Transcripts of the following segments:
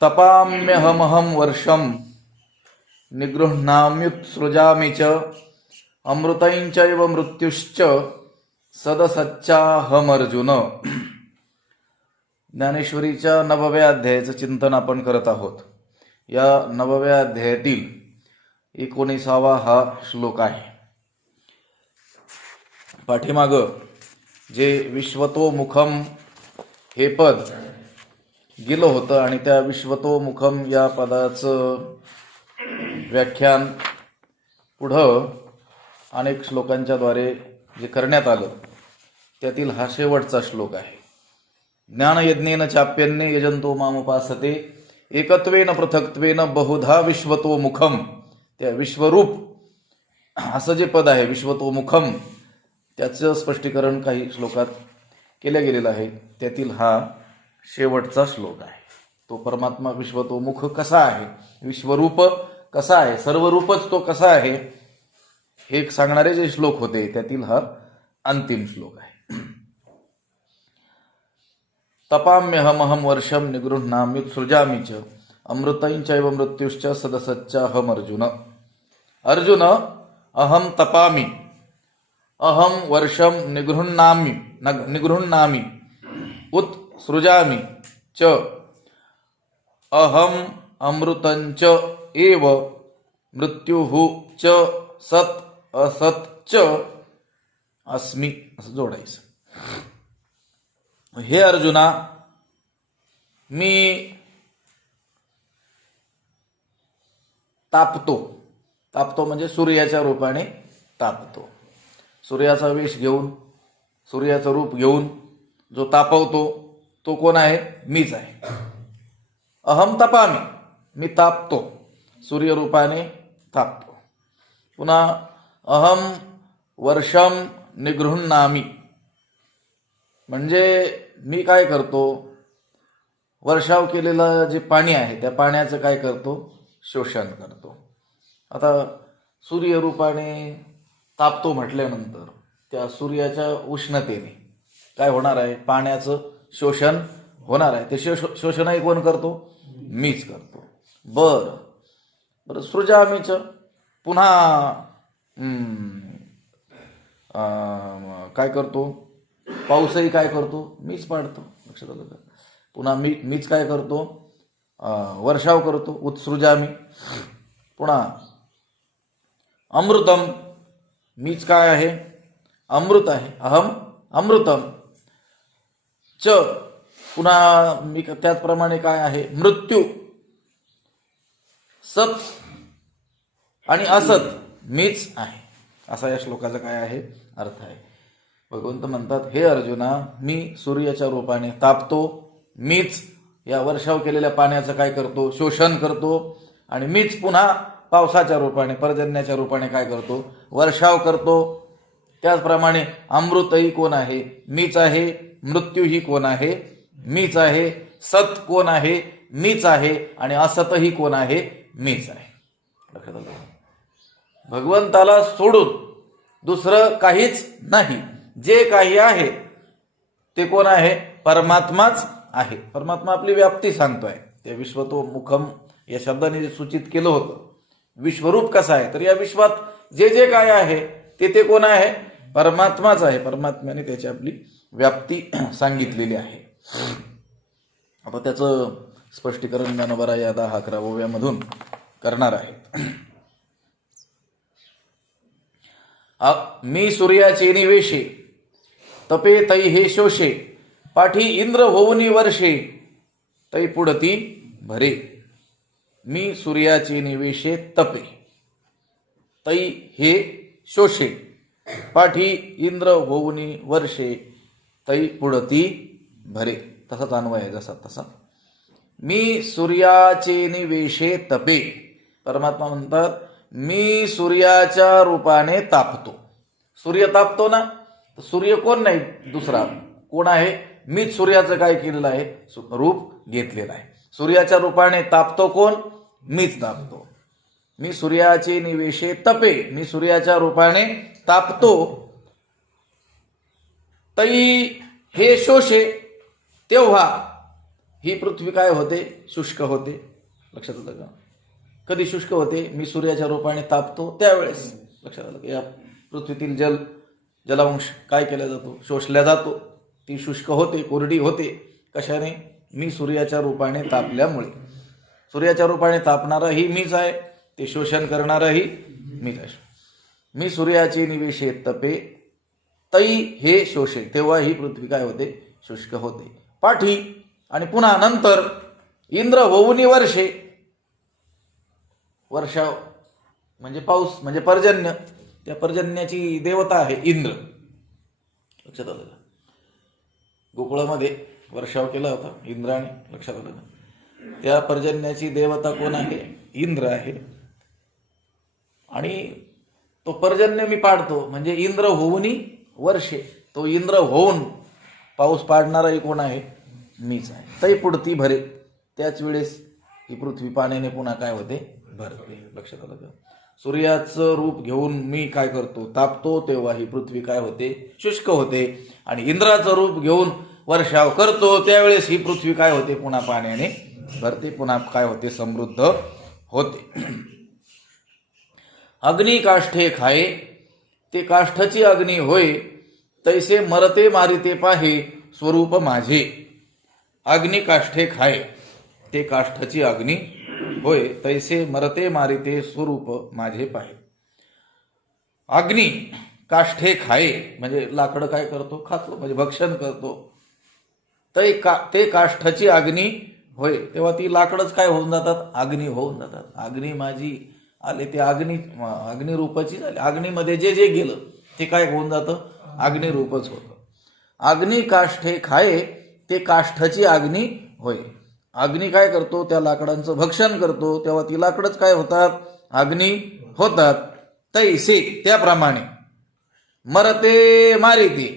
तपाम्यहमहं वर्षं निगृह्णाम्युत्सृजामि च अमृतञ्चैव मृत्युश्च सदसच्चाहमर्जुन. ज्ञानेश्वरीच्या 9व्या अध्यायाचं चिंतन आपण करत आहोत. या 9व्या अध्यायातील 19वा हा श्लोक आहे. पाठीमाग जे विश्वतोमुखम हे पद गेलं होतं आणि त्या विश्वतोमुखम या पदाचं व्याख्यान पुढं अनेक श्लोकांच्या द्वारे जे करण्यात आलं त्यातील हा शेवटचा श्लोक आहे. ज्ञानयज्ञेन चाप्यन्ये यजंतो मामुपासते एकत्वेन पृथक्त्वेन बहुधा विश्वतोमुखम. त्या विश्वरूप असं जे पद आहे विश्वतोमुखम त्याचं स्पष्टीकरण काही श्लोकात केलं गेलेलं आहे. त्यातील हा शेवटचा श्लोक आहे. तो परमात्मा विश्वतोमुख कसा आहे, विश्वरूप कसा आहे, सर्वरूपच तो कसा आहे हे सांगणारे जे श्लोक होते त्यातील हा अंतिम श्लोक आहे. तपाम्यहमहं वर्षं निगृह्णाम्युत्सृजामि च अमृतञ्चैव मृत्युश्च सदसच्चाहम अर्जुन. अर्जुन, अहम तपामि, अहम वर्षं निगृह्णामि उत्सृजामि च अहम अमृतञ्च एव मृत्युः च सत् असत् च अस्मि असं जोडायचं. हे अर्जुना, मी तापतो म्हणजे सूर्याच्या रूपाने तापतो. सूर्याचा वेश घेऊन, सूर्याचं रूप घेऊन जो तापवतो तो कोण आहे? मीच आहे. अहम तपामी, मी तापतो, सूर्यरूपाने तापतो. पुन्हा अहम वर्षम निगृह्णामि म्हणजे मी काय करतो, वर्षाव केलेलं जे पाणी आहे त्या पाण्याचं काय करतो? शोषण करतो. आता सूर्यरूपाने तापतो म्हटल्यानंतर त्या सूर्याच्या उष्णतेने काय होणार आहे? पाण्याचं शोषण होणार आहे. ते शोषणही कोण करतो? मीच करतो. बरं सृजामीच पुन्हा काय करतो? पाऊसही काय करतो? मीच पाडतो. लक्षात आलं का? पुन्हा मीच काय करतो? वर्षाव करतो, उत्सृजामी. पुन्हा अमृतम, मीच काय आहे? अमृत आहे. अहम अमृतम च, पुन्हा मी त्याचप्रमाणे काय आहे? मृत्यू. सत आणि असत मीच आहे. असा या श्लोकाचा काय आहे? अर्थ आहे. भगवंत म्हणतात, हे अर्जुना, मी सूर्याच्या रूपाने तापतो, मीच या वर्षाव केलेल्या पाण्याचं काय करतो? शोषण करतो. आणि मीच पुन्हा पावसाच्या रूपाने, पर्जन्याच्या रूपाने काय करतो? वर्षाव करतो. त्याचप्रमाणे अमृतही कोण आहे? मीच आहे. मृत्यूही कोण आहे? मीच आहे. सत कोण आहे? मीच आहे. आणि असतही कोण आहे? मीच आहे. लक्षात आलं? भगवंताला सोडून दुसरं काहीच नाही. जे काही आहे ते कोण आहे? परमात्माच आहे. परमात्मा आपली व्याप्ती सांगतोय. त्या विश्वतोमुखम या शब्दाने जे सूचित केलं होतं, विश्वरूप कसं आहे, तर या विश्वात जे जे काय आहे ते कोण आहे? परमात्माच आहे. परमात्म्याने त्याची आपली व्याप्ती सांगितलेली आहे. आता त्याचं स्पष्टीकरण ज्ञानोबा या 10-11व्या मधून करणार आहे. मी सूर्याचे निवेशे तपे तै हे शोषे पाठी इंद्र होऊनी वर्षे तै पुढती भरे. मी सूर्याचे निवेशे तपे तै हे शोषे पाठी इंद्र होऊनी वर्षे तै पुढती भरे. तसाच अन्वय आहे जसा तसा. मी सूर्याचे निवेशे तपे. परमात्मा म्हणतात, मी सूर्याच्या रूपाने तापतो. सूर्य तापतो ना, सूर्य कोण नाही दुसरा, कोण आहे? मीच सूर्याचं काय केलेलं आहे? रूप घेतलेलं आहे. सूर्याच्या रूपाने तापतो कोण? मीच तापतो. मी सूर्याचे निवेशे तपे, मी सूर्याच्या रूपाने तापतो. तै हे शोषे, तेव्हा ही पृथ्वी काय होते? शुष्क होते. लक्षात आलं का? कधी शुष्क होते? मी सूर्याच्या रूपाने तापतो त्यावेळेस. लक्षात आलं का? या पृथ्वीतील जलांश काय केला जातो? शोषला जातो. ती शुष्क होते, कोरडी होते. कशाने? मी सूर्याच्या रूपाने तापल्यामुळे. सूर्याच्या रूपाने तापणाराही मीच आहे, ते शोषण करणारही मीच आहे. मी सूर्याची निवेशे तपे तै हे शोषे, तेव्हा ही पृथ्वी काय होते? शुष्क होते. पाठी आणि पुन्हा नंतर इंद्र होऊनी वर्षे. वर्षाव म्हणजे पाऊस, म्हणजे पर्जन्य. त्या पर्जन्याची देवता आहे इंद्र. लक्षात आलं का? गोकुळामध्ये वर्षाव केला होता इंद्राने. लक्षात आलं का? त्या पर्जन्याची देवता कोण आहे? इंद्र आहे. आणि तो पर्जन्य मी पाडतो म्हणजे इंद्र होऊनी वर्षे. तो इंद्र होऊन पाऊस पाडणाराही कोण आहे? मीच आहे. तै पुढती भरे, त्याच वेळेस ही पृथ्वी पाण्याने पुन्हा काय होते? भरते. लक्षात आलं का? सूर्याचं रूप घेऊन मी काय करतो? तापतो, तेव्हा ही पृथ्वी काय होते? शुष्क होते. आणि इंद्राचं रूप घेऊन वर्षाव करतो त्यावेळेस ही पृथ्वी काय होते? पुन्हा पाण्याने भरते, पुन्हा काय होते? समृद्ध होते. अग्नी काष्ठे खाये, ते काष्ठाची अग्नी होय. तैसे मरते मारिते पाहे, स्वरूप माझे. अग्नी काष्ठे खाये, ते काष्ठाची अग्नी होय. तैसे मरते मारिते, स्वरूप माझे पाहे. अग्नी काष्ठे खाये म्हणजे लाकडं काय करतो? खातो, म्हणजे भक्षण करतो. ते काष्ठाची अग्नी होय, तेव्हा ती लाकडच काय होऊन जातात? अग्नी होऊन जातात. अग्नी माझी आले ते अग्निरूपाची झाली. अग्नीमध्ये जे जे गेलं ते काय होऊन जातं? अग्निरूपच होतं. अग्नी काष्ठे खाये, ते काष्ठाची अग्नी होय. अग्नी काय करतो? त्या लाकडांचं भक्षण करतो, तेव्हा ती लाकडच काय होतात? अग्नी होतात. तैसे त्याप्रमाणे मरते मारिते,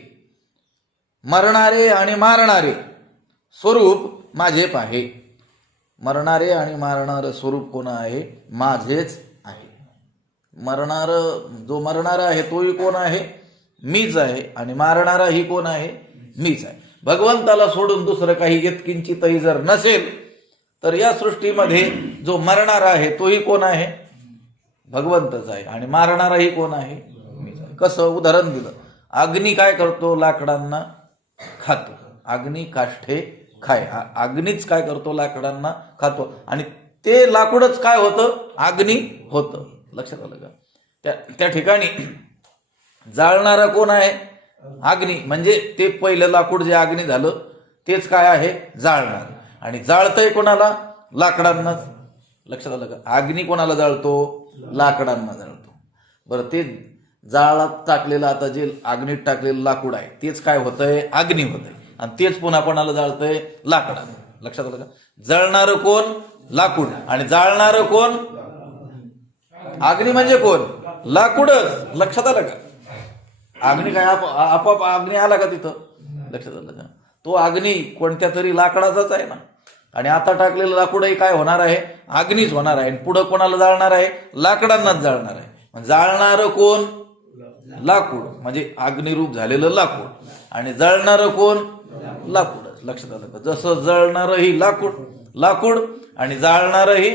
मरणारे आणि मारणारे स्वरूप माझे पाहे. मरणारे आणि मारणारं स्वरूप कोण आहे? माझेच आहे. जो मरणारा आहे तोही कोण आहे? मीच आहे. आणि मारणारा ही कोण आहे? मीच आहे. भगवंताला सोडून दुसरं काही यत्किंचितही जर नसेल तर या सृष्टीमध्ये जो मरणारा आहे तोही कोण आहे? भगवंतच आहे. आणि मारणाराही कोण आहे? मीच आहे. कसं? उदाहरण दिलं. अग्नी काय करतो? लाकडांना खातो. अग्नी काष्ठे खाय. अग्नीच काय करतो? लाकडांना खातो. आणि ते लाकूडच काय होतं? अग्नी होतं. लक्षात आलं का? त्या ठिकाणी जाळणारा कोण आहे? अग्नी. म्हणजे ते पहिलं लाकूड जे अग्नी झालं तेच काय आहे? जाळणार. आणि जाळतंय कोणाला? लाकडांनाच. लक्षात आलं का? अग्नी कोणाला जाळतो? लाकडांना जाळतो. बरं, ते जाळात टाकलेलं, आता जे अग्नीत टाकलेलं लाकूड आहे तेच काय होतंय? अग्नी होतंय. आणि तेच पुन्हा कोणाला जाळतंय? लाकडांना. लक्षात आलं का? जळणारं कोण? लाकूड. आणि जाळणारं कोण? अग्नी. म्हणजे कोण? लाकूडच. लक्षात आलं का? अग्नी काय आपोआप अग्नी आला का तिथं? लक्षात आलं का? तो अग्नी कोणत्या तरी लाकडाचाच आहे ना. आणि आता टाकलेलं लाकूडही काय होणार आहे? अग्नीच होणार आहे. पुढं कोणाला जाळणार आहे? लाकडांनाच जाळणार आहे. जाळणारं कोण? लाकूड. म्हणजे अग्निरूप झालेलं लाकूड. आणि जळणारं कोण? लाकूडच. लक्षात आलं का? जसं जळणारही लाकूड आणि जाळणारही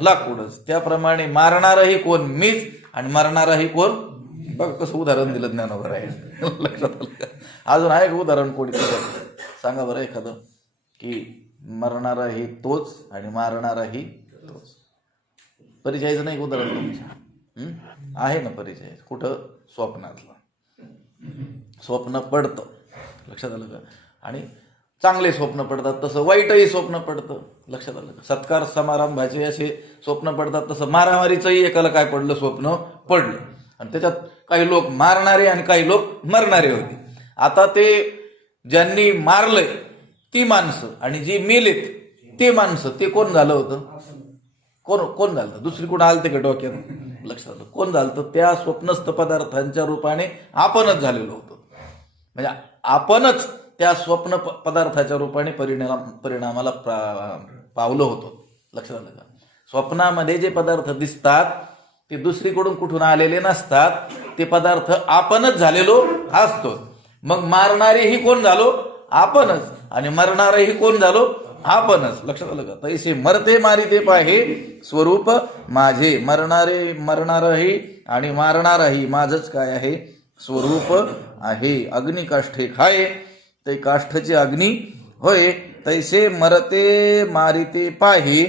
लाकूडच, त्याप्रमाणे मारणारही कोण? मीच. आणि मरणारही कोण? बघ कसं उदाहरण दिलं ज्ञानोबर आहे. लक्षात आलं का? अजून आहे का उदाहरण कोणी? सांगा बरं एखादं की मरणाराही तोच आणि मारणाराही तोच. परिचयाचं नाही उदाहरण तुमच्या? आहे ना परिचय. कुठं? स्वप्नातलं. स्वप्न पडतं. लक्षात आलं का? आणि चांगले स्वप्न पडतात, तसं वाईटही स्वप्न पडतं. लक्षात आलं का? सत्कार समारंभाचे असे स्वप्न पडतात, तसं मारामारीचंही एकाला काय पडलं? स्वप्न पडलं. आणि त्याच्यात काही लोक मारणारे आणि काही लोक मरणारे होते. आता ते ज्यांनी मारलंय ती माणसं आणि जी मेलेत ते माणसं, ते कोण झालं होतं? कोण झालं? दुसरी कोण आलते का डोक्यात? लक्षात आलं? कोण झालं? त्या स्वप्नस्थ पदार्थांच्या रूपाने आपणच झालेलो होतो. म्हणजे आपणच त्या स्वप्न पदार्थाच्या रूपाने परिणामाला पावलं होतो. लक्षात आलं का? स्वप्नामध्ये जे पदार्थ दिसतात ते दुसरीकडून कुठून आलेले नसतात. ते पदार्थ आपणच झालेलो असतो. मग मारणारेही कोण झालो? आपणच. आणि मरणारेही कोण झालो? आपणच. लक्षात आलं का? तैसे मरते मारिते पाहे स्वरूप माझे. मरणारही आणि मारणारही माझच काय आहे? स्वरूप आहे. अग्नी काष्ठे खाये, ते काष्ठची अग्नी होय. तैसे मरते मारिते पाहे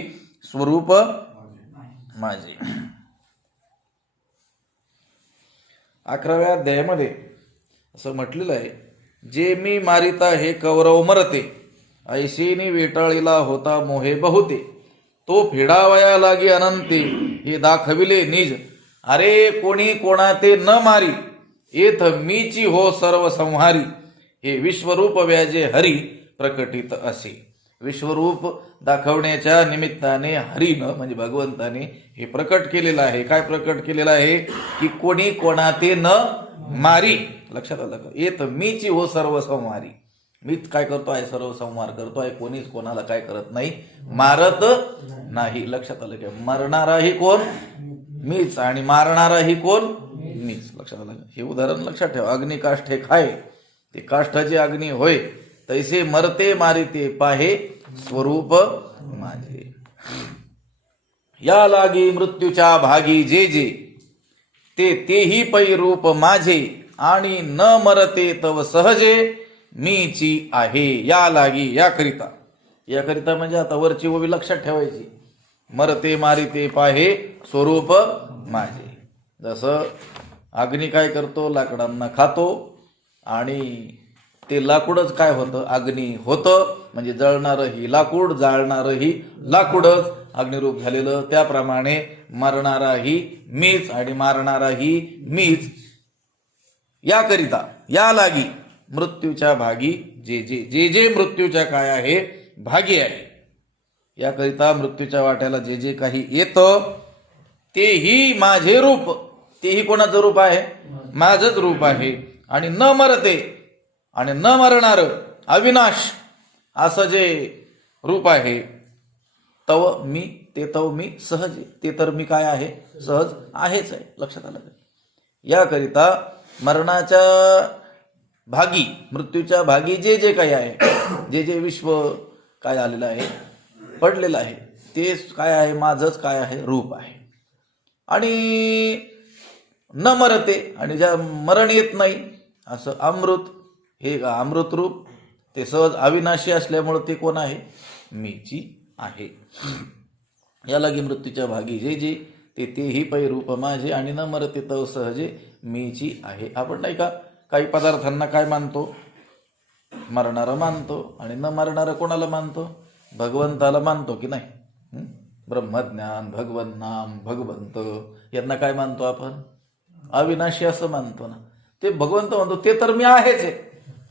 स्वरूप माझे. 11व्या अध्यायामध्ये असं म्हटलेलं आहे, जे मी मारिता हे कौरव मरते, ऐशीनी वेटाळीला होता मोहे बहुते, तो फेडावया लागी अनंते, हे दाखविले निज. अरे कोणी कोणा ते न मारी, येथ मीची हो सर्व संहारी, हे विश्वरूप व्याजे हरी प्रकटित असे. विश्वरूप दाखवण्याच्या निमित्ताने हरीनं म्हणजे भगवंताने हे प्रकट केलेलं आहे. काय प्रकट केलेलं आहे? की कोणी कोणा ते न मारी. लक्षात आलं का? येत मीची हो सर्व संहारी. मीच काय करतो आहे? सर्व संहार करतो आहे. कोणीच कोणाला काय करत नाही? मारत नाही. लक्षात आलं का? मरणाराही कोण? मीच. आणि मारणाराही कोण? मीच. लक्षात आलं का? हे उदाहरण लक्षात ठेवा. अग्नी काष्ठे खाय, ते काष्ठाची अग्नी होय. तैसे मरते मारिते पाहे स्वरूप माझे. या लागी मृत्यूच्या भागी जे जे, ते तेही पै रूप माझे, आणि न मरते तव सहजे मीची आहे. या लागी, याकरिता. याकरिता म्हणजे आता वरची ओवी लक्षात ठेवायची. मरते मारिते पाहे स्वरूप माझे. जसं अग्नी काय करतो? लाकडांना खातो, आणि ते लाकूडच काय होतं? अग्नी होतं. म्हणजे जळणारही लाकूड, जाळणारही लाकूडच अग्निरूप झालेलं. त्याप्रमाणे मरणाराही मीच आणि मारणाराही मीच. याकरिता, या लागी मृत्यूच्या भागी जे जे, जे जे मृत्यूच्या काय आहे? भागी आहे. याकरिता मृत्यूच्या वाट्याला जे जे काही येतं, तेही माझे रूप. तेही कोणाचं रूप आहे? माझंच रूप आहे. आणि न मरते आणि न मरणार अविनाश असं जे रूप आहे, तव मी, ते तव मी सहज, ते तर मी काय आहे? सहज आहेच आहे. लक्षात आलं का? याकरिता मरणाच्या भागी, मृत्यूच्या भागी जे जे काही आहे, जे जे विश्व काय आलेलं आहे, पडलेलं आहे, ते काय आहे? माझंच काय आहे? रूप आहे. आणि न मरते, आणि ज्या मरण येत नाही असं अमृत, हे अमृत रूप, ते सहज अविनाशी असल्यामुळे ते कोण आहे? मीची आहे. या लागी मृत्यूच्या भागी जे जे, ते तेही पै रूप माझे, आणि न मरते तव सहजे मीची आहे. आपण नाही का काही पदार्थांना काय मानतो? मरणारं मानतो. आणि न मरणारं कोणाला मानतो? भगवंताला मानतो की नाही? ब्रह्मज्ञान, भगवंत नाम, भगवंत यांना काय मानतो आपण? अविनाशी असं मानतो ना. ते भगवंत म्हणतो ते तर मी आहेच आहे.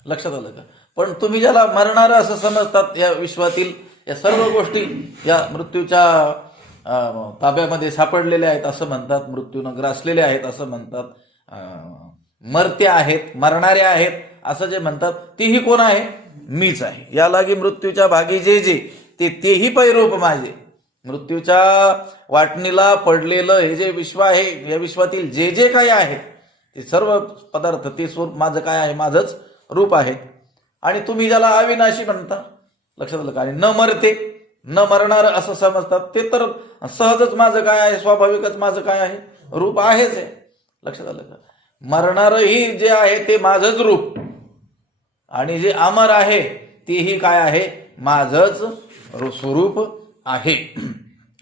लक्षात आलं का? पण तुम्ही ज्याला मरणारं असं समजतात, या विश्वातील या सर्व गोष्टी या मृत्यूच्या ताब्यामध्ये सापडलेल्या आहेत असं म्हणतात, मृत्यूनं ग्रासलेल्या आहेत असं म्हणतात, मरते आहेत, मरणारे आहेत असं जे म्हणतात, तेही कोण आहे? मीच आहे. या लागी मृत्यूच्या भागी जे जे, ते तेही पै रूप माझे. मृत्यूच्या वाटणीला पडलेलं हे जे विश्व आहे, या विश्वातील जे जे काही आहे ते सर्व पदार्थ, ते स्वरूप माझं काय आहे? माझंच रूप आहे. आणि तुम्ही ज्याला अविनाशी म्हणता, लक्षात आलं का? आणि न मरते, न मरणार असं समजतात, ते तर सहजच माझं काय आहे? स्वाभाविकच माझं काय आहे? रूप आहेच आहे. लक्षात आलं का? मरणारही जे आहे ते माझंच रूप, आणि जे अमर आहे तेही काय आहे? माझंच स्वरूप आहे.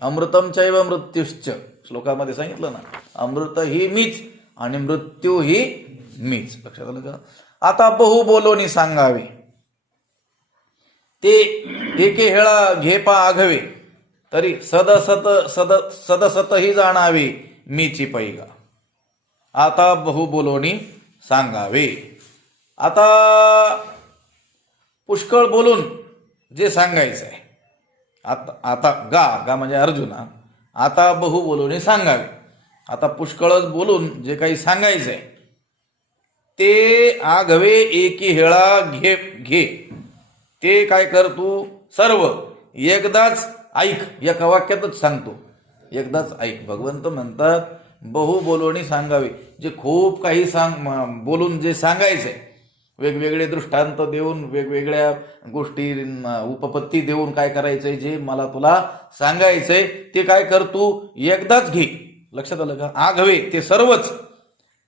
अमृतम चैव मृत्युश्च, श्लोकामध्ये सांगितलं ना, अमृत ही मीच आणि मृत्यू ही मीच. लक्षात आलं का? आता बहु बोलोनी सांगावे, ते एके हेळा घेपा आघवे, तरी सदसतही जाणावे मीची पैगा. आता बहु बोलोनी सांगावे. आता पुष्कळ बोलून जे सांगायचं आहे, आता गा म्हणजे अर्जुना, आता बहु बोलून सांगावे. आता पुष्कळच बोलून जे काही सांगायचं आहे ते आघवे एकी हेळा घे. ते काय कर? तू सर्व एकदाच ऐक. एका वाक्यातच सांगतो, एकदाच ऐक. भगवंत म्हणतात बहु बोलून सांगावे. जे खूप काही बोलून जे सांगायचंय वेगवेगळे दृष्टांत देऊन, वेगवेगळ्या गोष्टी उपपत्ती देऊन काय करायचंय, जे मला तुला सांगायचंय ते काय कर, तू एकदाच घे. लक्षात आलं का? आघवे ते सर्वच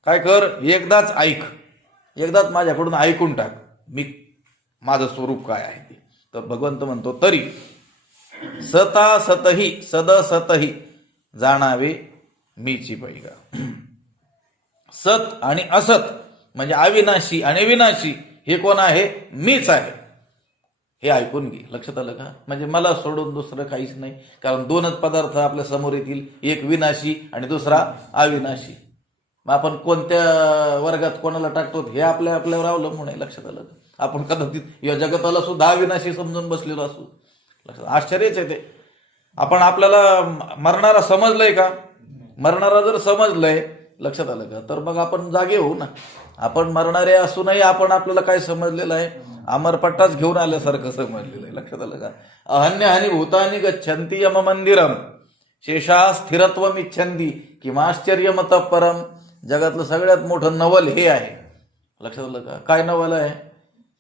काय कर, एकदाच ऐक, एकदाच माझ्याकडून ऐकून टाक, मी माझं स्वरूप काय आहे ते. तर भगवंत म्हणतो, तरी सता सतही सद सतही जाणावे मीची पैगा. सत आणि असत म्हणजे अविनाशी आणि विनाशी हे कोण आहे? मीच आहे. हे ऐकून घे. लक्षात आलं का? म्हणजे मला सोडून दुसरं काहीच नाही. कारण दोनच पदार्थ आपल्या समोर येतील, एक विनाशी आणि दुसरा अविनाशी. मग आपण कोणत्या वर्गात कोणाला टाकतो हे आपल्यावर अवलंबून आहे. लक्षात आलं का? आपण कदाचित या जगताला सुद्धा अविनाशी समजून बसलेलो असू. लक्षात, आश्चर्यच आहे ते. आपण आपल्याला मरणारा समजलंय का? मरणारा जर समजलंय, लक्षात आलं का, तर मग आपण जागे होऊ ना. आपण मरणारे असूनही आपण आपल्याला काय समजलेलं आहे? अमरपट्टाच घेऊन आल्यासारखं समजलेलं आहे. लक्षात आलं का? अहन्यहानी भूतानी गच्छन्ति यम मंदिरम शेषा स्थिरत्वम इच्छन्ति किमाश्चर्यमत परम. जगातलं सगळ्यात मोठं नवल हे आहे. लक्षात आलं का? काय नवल आहे?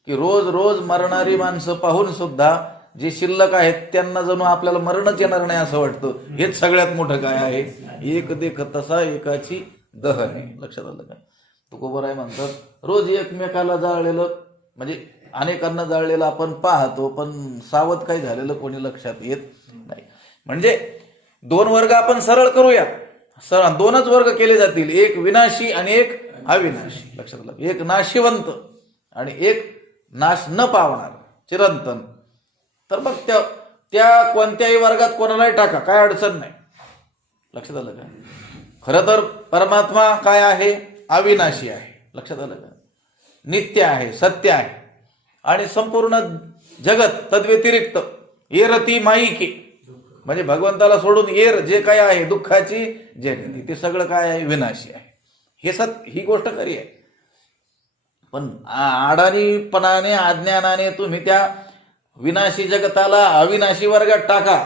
की रोज रोज मरणारी माणसं पाहून सुद्धा जे शिल्लक आहेत त्यांना जणू आपल्याला मरणच येणार नाही असं वाटतं. हेच सगळ्यात मोठं काय आहे? एक देख तसा एकाची दहन. लक्षात आलं का? तुकोबराय म्हणतात, रोज एकमेकाला जाळलेलं म्हणजे अनेकांना जाळलेलं आपण पाहतो, पण सावध काही झालेलं कोणी लक्षात येत नाही. म्हणजे दोन वर्ग आपण सरळ करूया. दोनच वर्ग केले जातील, एक विनाशी आणि एक अविनाशी. लक्षात आलं? एक नाशिवंत आणि एक नाश न पावणार चिरंतन. तर मग त्या कोणत्याही वर्गात कोणालाही टाका, काय अडचण नाही. लक्षात आलं का? खरं तर परमात्मा काय आहे? अविनाशी आहे. लक्षात आलं का? नित्य आहे, सत्य आहे. आणि संपूर्ण जगत तद्व्यतिरिक्त एरती माईके म्हणजे भगवंताला सोडून एर जे काय आहे दुःखाची जननी, ते सगळं काय आहे? विनाशी आहे. हे ही गोष्ट खरी आहे. पण अडाणीपणाने अज्ञानाने तुम्ही त्या विनाशी जगताला अविनाशी वर्गात टाका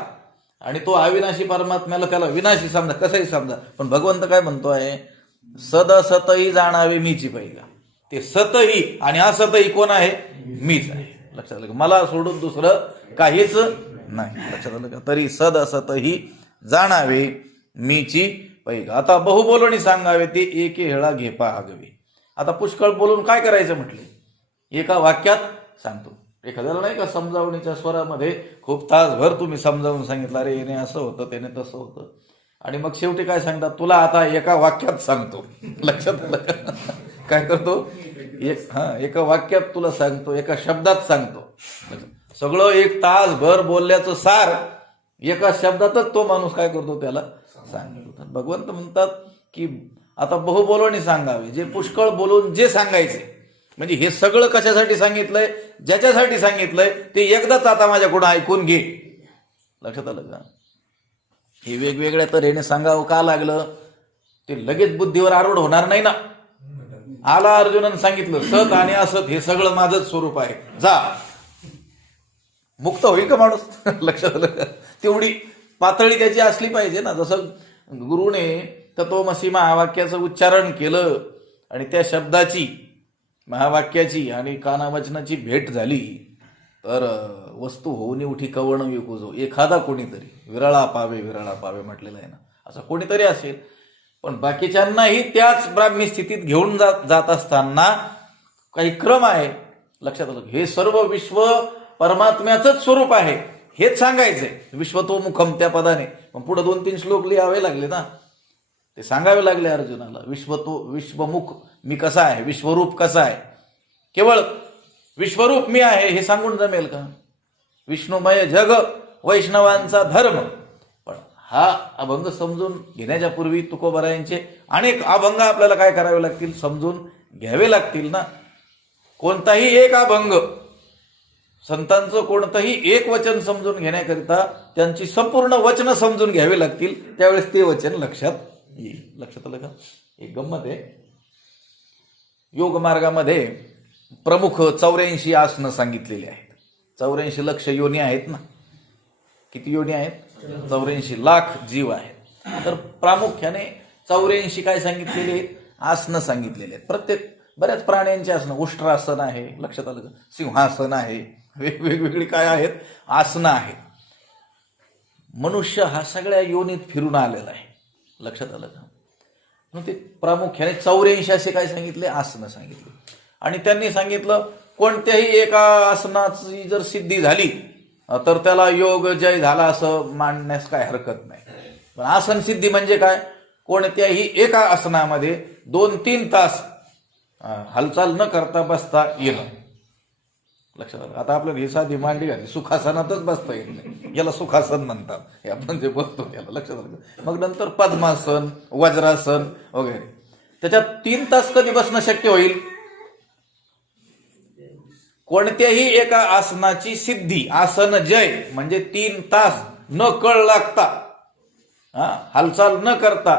आणि तो अविनाशी परमात्म्याला त्याला विनाशी समजा, कसंही समजा. पण भगवंत काय म्हणतो आहे? सद सतही जाणावे मीची पैगा. ते सतही आणि असतही कोण आहे? मीच आहे. लक्षात आलं का? मला सोडून दुसरं काहीच नाही. लक्षात आलं का? तरी सद असतही जाणावे मीची पैगा. आता बहुबोलणी सांगावे ते एके हेळा घेपा आगवे. आता पुष्कळ बोलून काय करायचं म्हटले? एका वाक्यात सांगतो. एखाद्याला नाही का समजावणीच्या स्वरामध्ये खूप तासभर तुम्ही समजावून सांगितलं, अरे याने असं होतं, त्याने तसं होतं, आणि मग शेवटी काय सांगतात? तुला आता एका वाक्यात सांगतो. लक्षात आलं का? काय करतो? एका वाक्यात तुला सांगतो, एका शब्दात सांगतो. सगळं एक तासभर बोलल्याचं सार एका शब्दातच तो माणूस काय करतो? त्याला सांगतो. भगवंत म्हणतात की आता बहुबोलणी सांगावे, जे पुष्कळ बोलून जे सांगायचे. म्हणजे हे सगळं कशासाठी सांगितलंय? ज्याच्यासाठी सांगितलंय ते एकदाच आता माझ्याकडून ऐकून घे. लक्षात आलं का? हे वेगवेगळ्या तऱ्हेने सांगावं का लागलं? ते लगेच बुद्धीवर आरूढ होणार नाही ना. आला अर्जुनानं सांगितलं सत आणि असत हे सगळं माझंच स्वरूप आहे, जा. मुक्त होईल का माणूस? लक्षात आलं का? तेवढी पातळी त्याची असली पाहिजे ना. जसं गुरुने तत्वमसी महावाक्याचं उच्चारण केलं आणि त्या शब्दाची महावाक्याची आणि कानावचनाची भेट झाली तर वस्तू होऊन उठी कवण विकुजो. एखादा कोणीतरी विरळा पावे म्हटलेलं आहे ना, असं कोणीतरी असेल. पण बाकीच्यांनाही त्याच ब्राह्मी स्थितीत घेऊन जात असताना काही क्रम आहे. लक्षात आलं? हे सर्व विश्व परमात्म्याचंच स्वरूप आहे हेच सांगायचंय. विश्वतोमुखम त्या पदाने पण पुढे 2-3 श्लोक लिहावे लागले ना, ते सांगावे लागले अर्जुनाला. विश्वमुख मी कसा आहे, विश्वरूप कसा आहे. केवळ विश्वरूप मी आहे हे सांगून जमेल का? विष्णुमय जग वैष्णवांचा धर्म. पण हा अभंग समजून घेण्याच्या पूर्वी तुकोबरायांचे अनेक अभंग आपल्याला काय करावे लागतील? समजून घ्यावे लागतील ना. कोणताही एक अभंग, संतांचं कोणतंही एक वचन समजून घेण्याकरिता त्यांची संपूर्ण वचनं समजून घ्यावी लागतील. त्यावेळेस ते वचन लक्षात येईल. लक्षात आलं का? एक गंमत आहे. योग मार्गामध्ये प्रमुख 84 आसनं सांगितलेली आहेत. 84 लक्ष योनी आहेत ना. किती योनी आहेत? 84 लाख जीव आहेत. तर प्रामुख्याने 84 काय सांगितलेले आहेत? आसनं सांगितलेले आहेत. प्रत्येक बऱ्याच प्राण्यांचे आसनं, उष्ट्रासन आहे, लक्षात आलं का, सिंहासन आहे, वेगवेगळी काय आहेत आसनं आहेत. मनुष्य हा सगळ्या योनीत फिरून आलेला आहे, लक्षात आलं का. मग ते प्रामुख्याने 84 असे काय सांगितले आसनं सांगितले. आणि त्यांनी सांगितलं कोणत्याही एका आसनाची जर सिद्धी झाली तर त्याला योग जय झाला असं मानण्यास काय हरकत नाही. पण आसन सिद्धी म्हणजे काय, कोणत्याही एका आसनामध्ये 2-3 तास हालचाल न करता बसता येणं, लक्षात आलं. आता आपल्याला ही साधी मांडी घातली, सुखासनातच बसता येत नाही, याला सुखासन म्हणतात, हे आपण जे बसतो त्याला, लक्षात आलं. मग नंतर पद्मासन, वज्रासन वगैरे, त्याच्यात 3 तास कधी बसणं शक्य होईल. कोणत्याही एका आसनाची सिद्धी, आसन जय म्हणजे 3 तास न कळ लागता, हालचाल न करता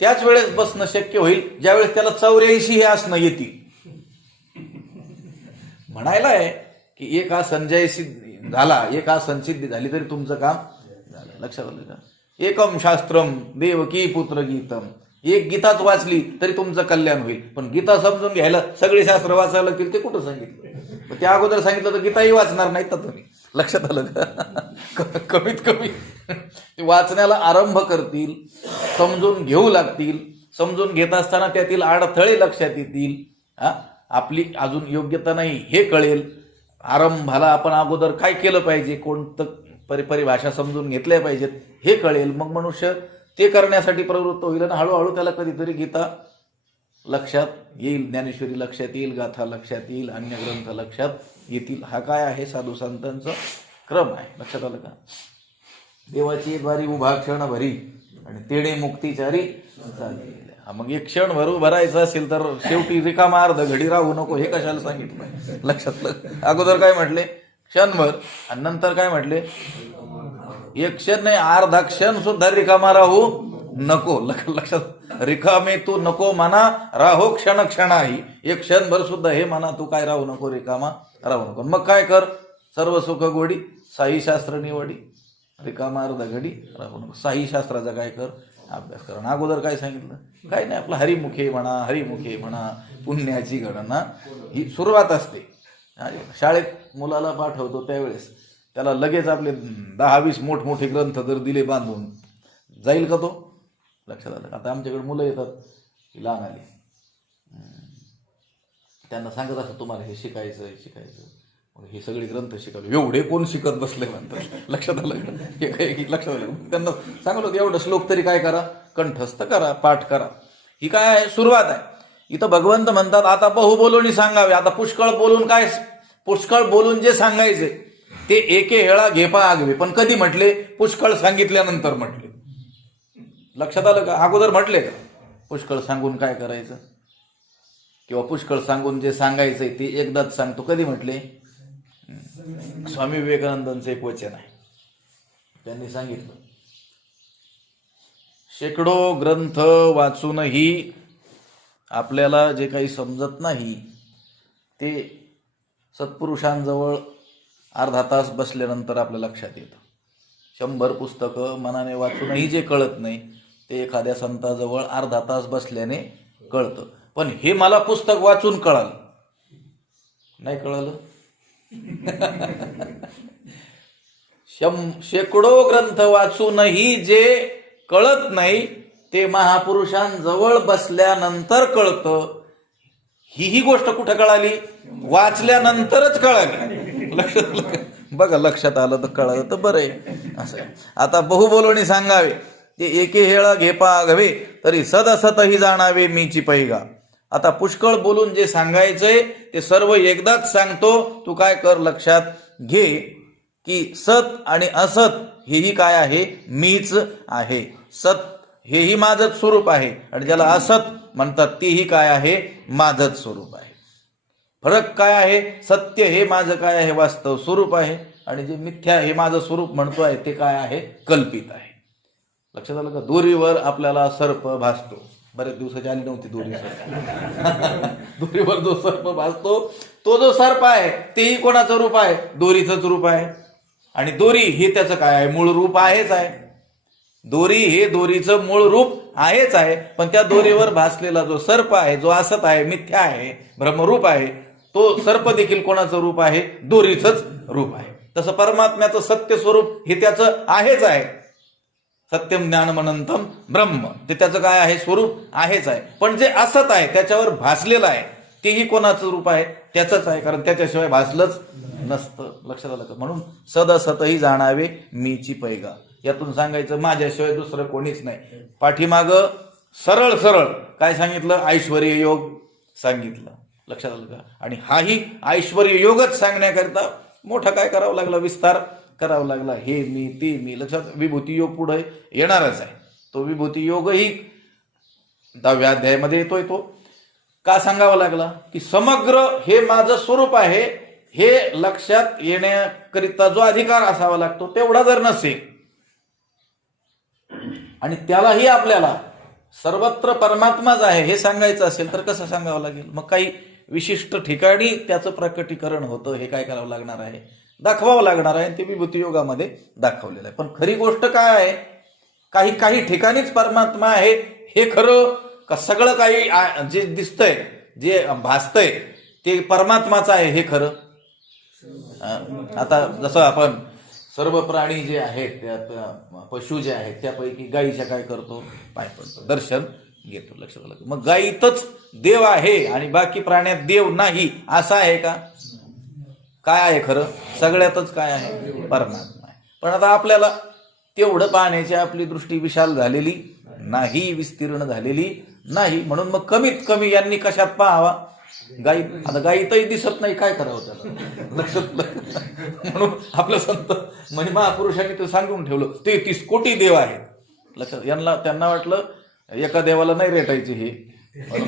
त्याच वेळेस बसणं शक्य होईल ज्यावेळेस त्याला 84 हे आसनं येतील. म्हणायला आहे की एक आसन जय सिद्धी झाला, एक आसन सिद्धी झाली तरी तुमचं काम झालं, लक्षात आलं का. एकम शास्त्रम देवकी पुत्र गीतम, एक गीताच वाचली तरी तुमचं कल्याण होईल. पण गीता समजून घ्यायला सगळे शास्त्र वाचायला लागतील, ते कुठं सांगितलं. त्या अगोदर सांगितलं तर गीताही वाचणार नाहीत तर तुम्ही, लक्षात आलं का. कमीत कमी ते वाचण्याला आरंभ करतील, समजून घेऊ लागतील, समजून घेत असताना त्यातील अडथळे लक्षात येतील, आपली अजून योग्यता नाही हे कळेल. आरंभाला आपण अगोदर काय केलं पाहिजे, कोणतं परिभाषा समजून घेतल्या पाहिजेत हे कळेल. मग मनुष्य ते करण्यासाठी प्रवृत्त होईल आणि हळूहळू त्याला कधीतरी गीता लक्षात येईल, ज्ञानेश्वरी लक्षात येईल, गाथा लक्षात येईल, अन्य ग्रंथ लक्षात येतील. हा काय आहे साधू संतांचा क्रम आहे, लक्षात आलं का. देवाची द्वारी उभा क्षण भरी आणि तेणे मुक्तीचारी चालले. मग एक क्षणभर भरायचं असेल तर शेवटी रिकामा अर्ध घडी राहू नको हे कशाला सांगितलं, लक्षात. अगोदर काय म्हटले क्षणभर आणि नंतर काय म्हटले एक क्षण नाही, अर्धा क्षण सुद्धा रिकामा राहू नको, लक्षात. रिकामे तू नको मना राहो क्षण क्षणाही, एक क्षणभर सुद्धा हे मना तू काय राहू नको, रिकामा राहू नको. मग काय कर, सर्व सुख गोडी साई शास्त्र निवडी, रिकामा अर्धा घडी राहू नको. साई शास्त्राचा काय कर अभ्यास करा. अगोदर काय सांगितलं, काय नाही, आपलं हरिमुखे म्हणा, हरिमुखे म्हणा, पुण्याची गणना ही सुरुवात असते. शाळेत मुलाला पाठवतो त्यावेळेस त्याला लगेच आपले 10-20 मोठमोठे ग्रंथ जर दिले बांधून, जाईल का तो, लक्षात आलं. आता आमच्याकडे मुलं येतात लहान आली, त्यांना सांगत असं तुम्हाला हे शिकायचं शिकायचं, हे सगळे ग्रंथ शिकवले, एवढे कोण शिकत बसले म्हणतात, लक्षात आलं. लक्षात आलं. त्यांना सांगलं एवढं श्लोक तरी काय करा, कंठस्थ करा, पाठ करा. ही काय आहे, सुरुवात आहे. इथं भगवंत म्हणतात आता बहु बोलून सांगावे. आता पुष्कळ बोलून काय, पुष्कळ बोलून जे सांगायचे ते एके वेळा घेपा आगवे. पण कधी म्हटले, पुष्कळ सांगितल्यानंतर म्हटले, लक्षात आलं का. अगोदर म्हटले का पुष्कळ सांगून काय करायचं, किंवा पुष्कळ सांगून जे सांगायचंय ते एकदाच सांगतो, कधी म्हटले. स्वामी विवेकानंदांचं एक वचन आहे, त्यांनी सांगितलं शेकडो ग्रंथ वाचूनही आपल्याला जे काही समजत नाही ते सत्पुरुषांजवळ अर्धा तास बसल्यानंतर आपल्या लक्षात येतं. 100 पुस्तकं मनाने वाचूनही जे कळत नाही ते एखाद्या संताजवळ अर्धा तास बसल्याने कळतं. पण हे मला पुस्तक वाचून कळालं, नाही कळलं. शेकडो ग्रंथ वाचूनही जे कळत नाही ते महापुरुषांजवळ बसल्यानंतर कळतं. ही गोष्ट कुठं कळाली, वाचल्यानंतरच कळाली, लक्षात. बघा लक्षात आलं तर कळालं तर बरं आहे. असं आता बहुबोलणी सांगावे ते एके हेळा घेपा आघवे तरी सदसतही जाणावे मीची पैगा. आता पुष्कळ बोलून जे सांगायचंय ते सर्व एकदाच सांगतो. तू काय कर, लक्षात घे की सत आणि असत हेही काय आहे, मीच आहे. सत हेही माझंच स्वरूप आहे आणि ज्याला असत म्हणतात तेही काय आहे, माझंच स्वरूप आहे. फरक काय आहे, सत्य हे माझं काय आहे, वास्तव स्वरूप आहे, आणि जे मिथ्या हे माझं स्वरूप म्हणतो आहे ते काय आहे, कल्पित आहे. लक्षात आलं का. दोरीवर आपल्याला सर्प भासतो, बरेच दिवसाची आली नव्हती दोरी. दोरीवर जो सर्प भासतो तो जो सर्प आहे तेही कोणाचं रूप आहे, दोरीचंच रूप आहे. आणि दोरी हे त्याचं काय आहे, मूळ रूप आहेच आहे. दोरी हे दोरीचं मूळ रूप आहेच आहे, पण त्या दोरीवर भासलेला जो सर्प आहे, जो असत आहे, मिथ्या आहे, ब्रह्मरूप आहे, तो सर्प देखील कोणाचं रूप आहे? दोरीचंच रूप आहे. तसं परमात्म्याचं सत्य स्वरूप हे त्याचं आहेच आहे. सत्यम ज्ञानमनंतम ब्रह्म, ते त्याचं काय आहे? स्वरूप आहेच आहे. पण जे असत आहे, त्याच्यावर भासलेलं आहे, तेही कोणाचं रूप आहे? त्याचंच आहे, कारण त्याच्याशिवाय भासलंच नसतं. लक्षात आलं का? म्हणून सदसतही जाणावे मीची पैगा. यातून सांगायचं माझ्याशिवाय दुसरं कोणीच नाही. पाठीमाग सरळ सरळ काय सांगितलं? ऐश्वर्य योग सांगितलं. लक्षात आलं का? आणि हाही ऐश्वर्य योगच सांगण्याकरिता मोठा काय करावं लागला? विस्तार करावा लागला. हे मी, ते मी. लक्षात, विभूती योग पुढे येणारच आहे. तो विभूती योगही 10व्या अध्यायामध्ये येतोय. तो का सांगावा लागला? की समग्र हे माझं स्वरूप आहे हे लक्षात येण्याकरिता जो अधिकार असावा लागतो तेवढा जर नसेल, आणि त्यालाही आपल्याला सर्वत्र परमात्माच आहे हे सांगायचं असेल तर कसं सांगावं लागेल? मग काही विशिष्ट ठिकाणी त्याचं प्रकटीकरण होतं, हे काय करावं लागणार आहे? दाखवावं लागणार आहे. ते विभूती योगामध्ये दाखवलेलं आहे. पण खरी गोष्ट काय आहे? काही काही ठिकाणीच परमात्मा आहे हे खरं का सगळं काही जे दिसतंय, जे भासतंय ते परमात्माचं आहे हे खरं? आता जसं आपण सर्व प्राणी जे आहेत, त्या पशु जे आहेत, त्यापैकी गायीच्या काय करतो? पाय पडतो, दर्शन घेतो. लक्षात आलं? मग गायीतच देव आहे आणि बाकी प्राण्यात देव नाही असं आहे का? काय आहे खरं? सगळ्यातच काय आहे? परमात्मा आहे. पण आता आपल्याला तेवढं पाहण्याची आपली दृष्टी विशाल झालेली नाही, विस्तीर्ण झालेली नाही. म्हणून मग कमीत कमी यांनी कशात पाहावा? गाई. आता गाईतही दिसत नाही, काय करावं त्याला? लक्षात. म्हणून आपलं संत म्हणजे महापुरुषांनी ते सांगून ठेवलं 33 कोटी देव आहेत. लक्षात. त्यांना वाटलं एका देवाला नाही रेटायचे हे,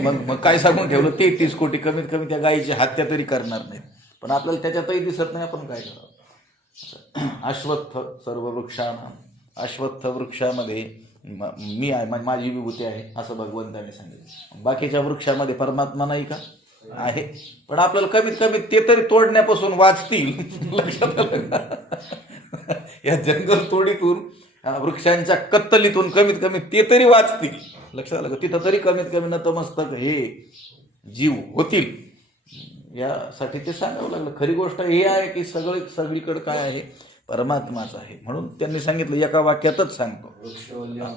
मग काय सांगून ठेवलं? 33 कोटी. कमीत कमी त्या गायीची हत्या तरी करणार नाही. पण आपल्याला त्याच्यातही दिसत नाही, आपण काय करावं? अश्वत्थ सर्व वृक्षांना, अश्वत्थ वृक्षामध्ये मी आहे, माझी विभूती आहे असं भगवंताने सांगितलं. बाकीच्या वृक्षामध्ये परमात्मा नाही का? आहे. पण आपल्याला कमीत कमी ते तरी तोडण्यापासून वाचतील. लक्षात आलं का? या जंगल तोडीतून, वृक्षांच्या कत्तलीतून कमीत कमी ते तरी वाचतील. लक्षात आलं का? तिथं तरी कमीत कमी नतमस्तक हे जीव होतील. यासाठी ते सांगावं लागलं. खरी गोष्ट ही आहे की सगळीकडे काय आहे? परमात्माच आहे. म्हणून त्यांनी सांगितलं एका वाक्यातच सांगतो.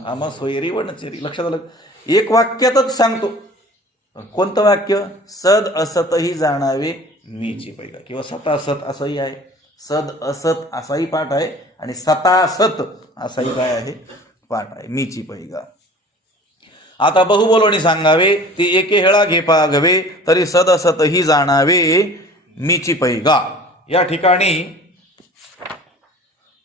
आम्हा सोयरी वनचेरी. लक्षात आलं? एक वाक्यातच सांगतो. कोणतं वाक्य? सद असतही जाणावे मीची पैगा, किंवा सतासत असंही आहे. सद असत असाही पाठ आहे आणि सतासत असाही काय आहे? पाठ आहे. मीची पैगा. आता बहुबोलोनी सांगावे ती एके हेळा घे पागवे, तरी सद असतही जाणावे मीची पैगा. या ठिकाणी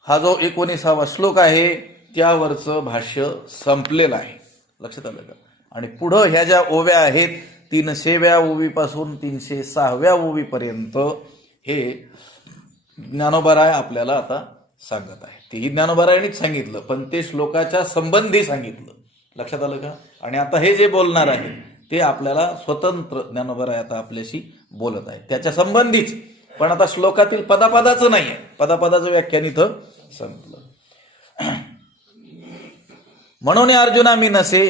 हा जो 19वा श्लोक आहे त्यावरचं भाष्य संपलेलं आहे. लक्षात आलं का? आणि पुढं ह्या ज्या ओव्या आहेत 300व्या ओवीपासून 306व्या ओवीपर्यंत हे ज्ञानोबाराय आपल्याला आता सांगत आहे. तेही ज्ञानोबारायांनीच सांगितलं, पण ते श्लोकाच्या संबंधी सांगितलं. लक्षात आलं का? आणि आता हे जे बोलणार आहे ते आपल्याला स्वतंत्र ज्ञानोबाराय आता आपल्याशी बोलत आहे त्याच्या संबंधीच. पण आता श्लोकातील पदापदाचं नाही आहे, पदापदाचं व्याख्यान इथं संपलं. म्हणून अर्जुना मी नसे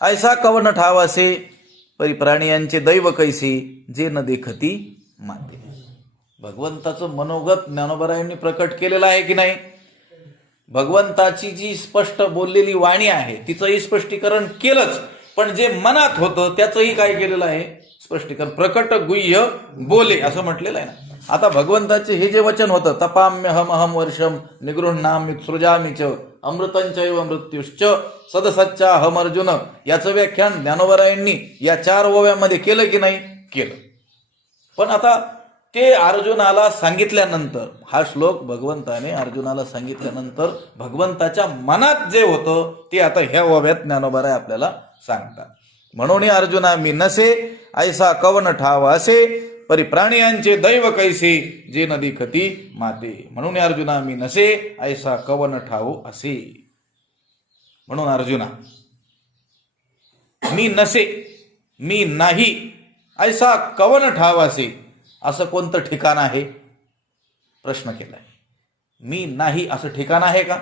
ऐसा कवन ठावासे, परी प्राणियांचे दैव कैसे, जे न देखती माते. भगवंताचं मनोगत ज्ञानोबारायांनी प्रकट केलेलं आहे की नाही? भगवंताची जी स्पष्ट बोललेली वाणी आहे तिचंही स्पष्टीकरण केलंच, पण जे मनात होतं त्याचंही काय केलेलं आहे? स्पष्टीकरण. प्रकट गुह्य बोले असं म्हटलेलं आहे ना. आता भगवंताचे हे जे वचन होतं तपाम्यहम अहम वर्षम निगृह्णामि सृजामि च अमृतंचैव मृत्युश्च सदसच्चा हम अर्जुन, याचं व्याख्यान ज्ञानोबारायांनी या 4 ओव्यामध्ये केलं की नाही? केलं. पण आता ते अर्जुनाला सांगितल्यानंतर, हा श्लोक भगवंताने अर्जुनाला सांगितल्यानंतर भगवंताच्या मनात जे होतं ते आता ह्या ओव्यात ज्ञानोबाराय आपल्याला सांगतात. म्हणून अर्जुना मी नसे ऐसा कवन ठाव असे, परी प्राणियांचे दैव कैसे, जे नदी खती माते. म्हणून अर्जुना मी नसे ऐसा कवन ठाव असे. म्हणून अर्जुना मी नसे, मी नाही, ऐसा कवन ठाव असे, असं कोणतं ठिकाण आहे? प्रश्न केलाय. मी नाही असं ठिकाण आहे का?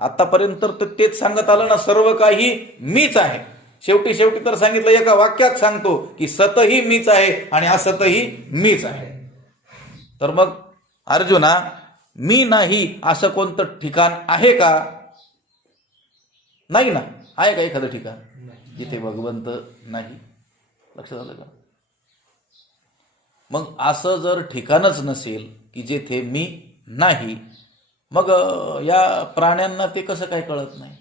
आतापर्यंत तर तेच सांगत आलं ना, सर्व काही मीच आहे. शेवटी तर सांगितलं, एका वाक्यात सांगतो की सतही मीच आहे आणि असतही मीच आहे. तर मग अर्जुना, मी नाही असं कोणतं ठिकाण आहे का? नाही ना. आहे का एखादं ठिकाण जिथे भगवंत नाही? लक्षात आलं का? मग असं जर ठिकाणच नसेल की जेथे मी नाही, मग या प्राण्यांना ते कसं काय कळत नाही?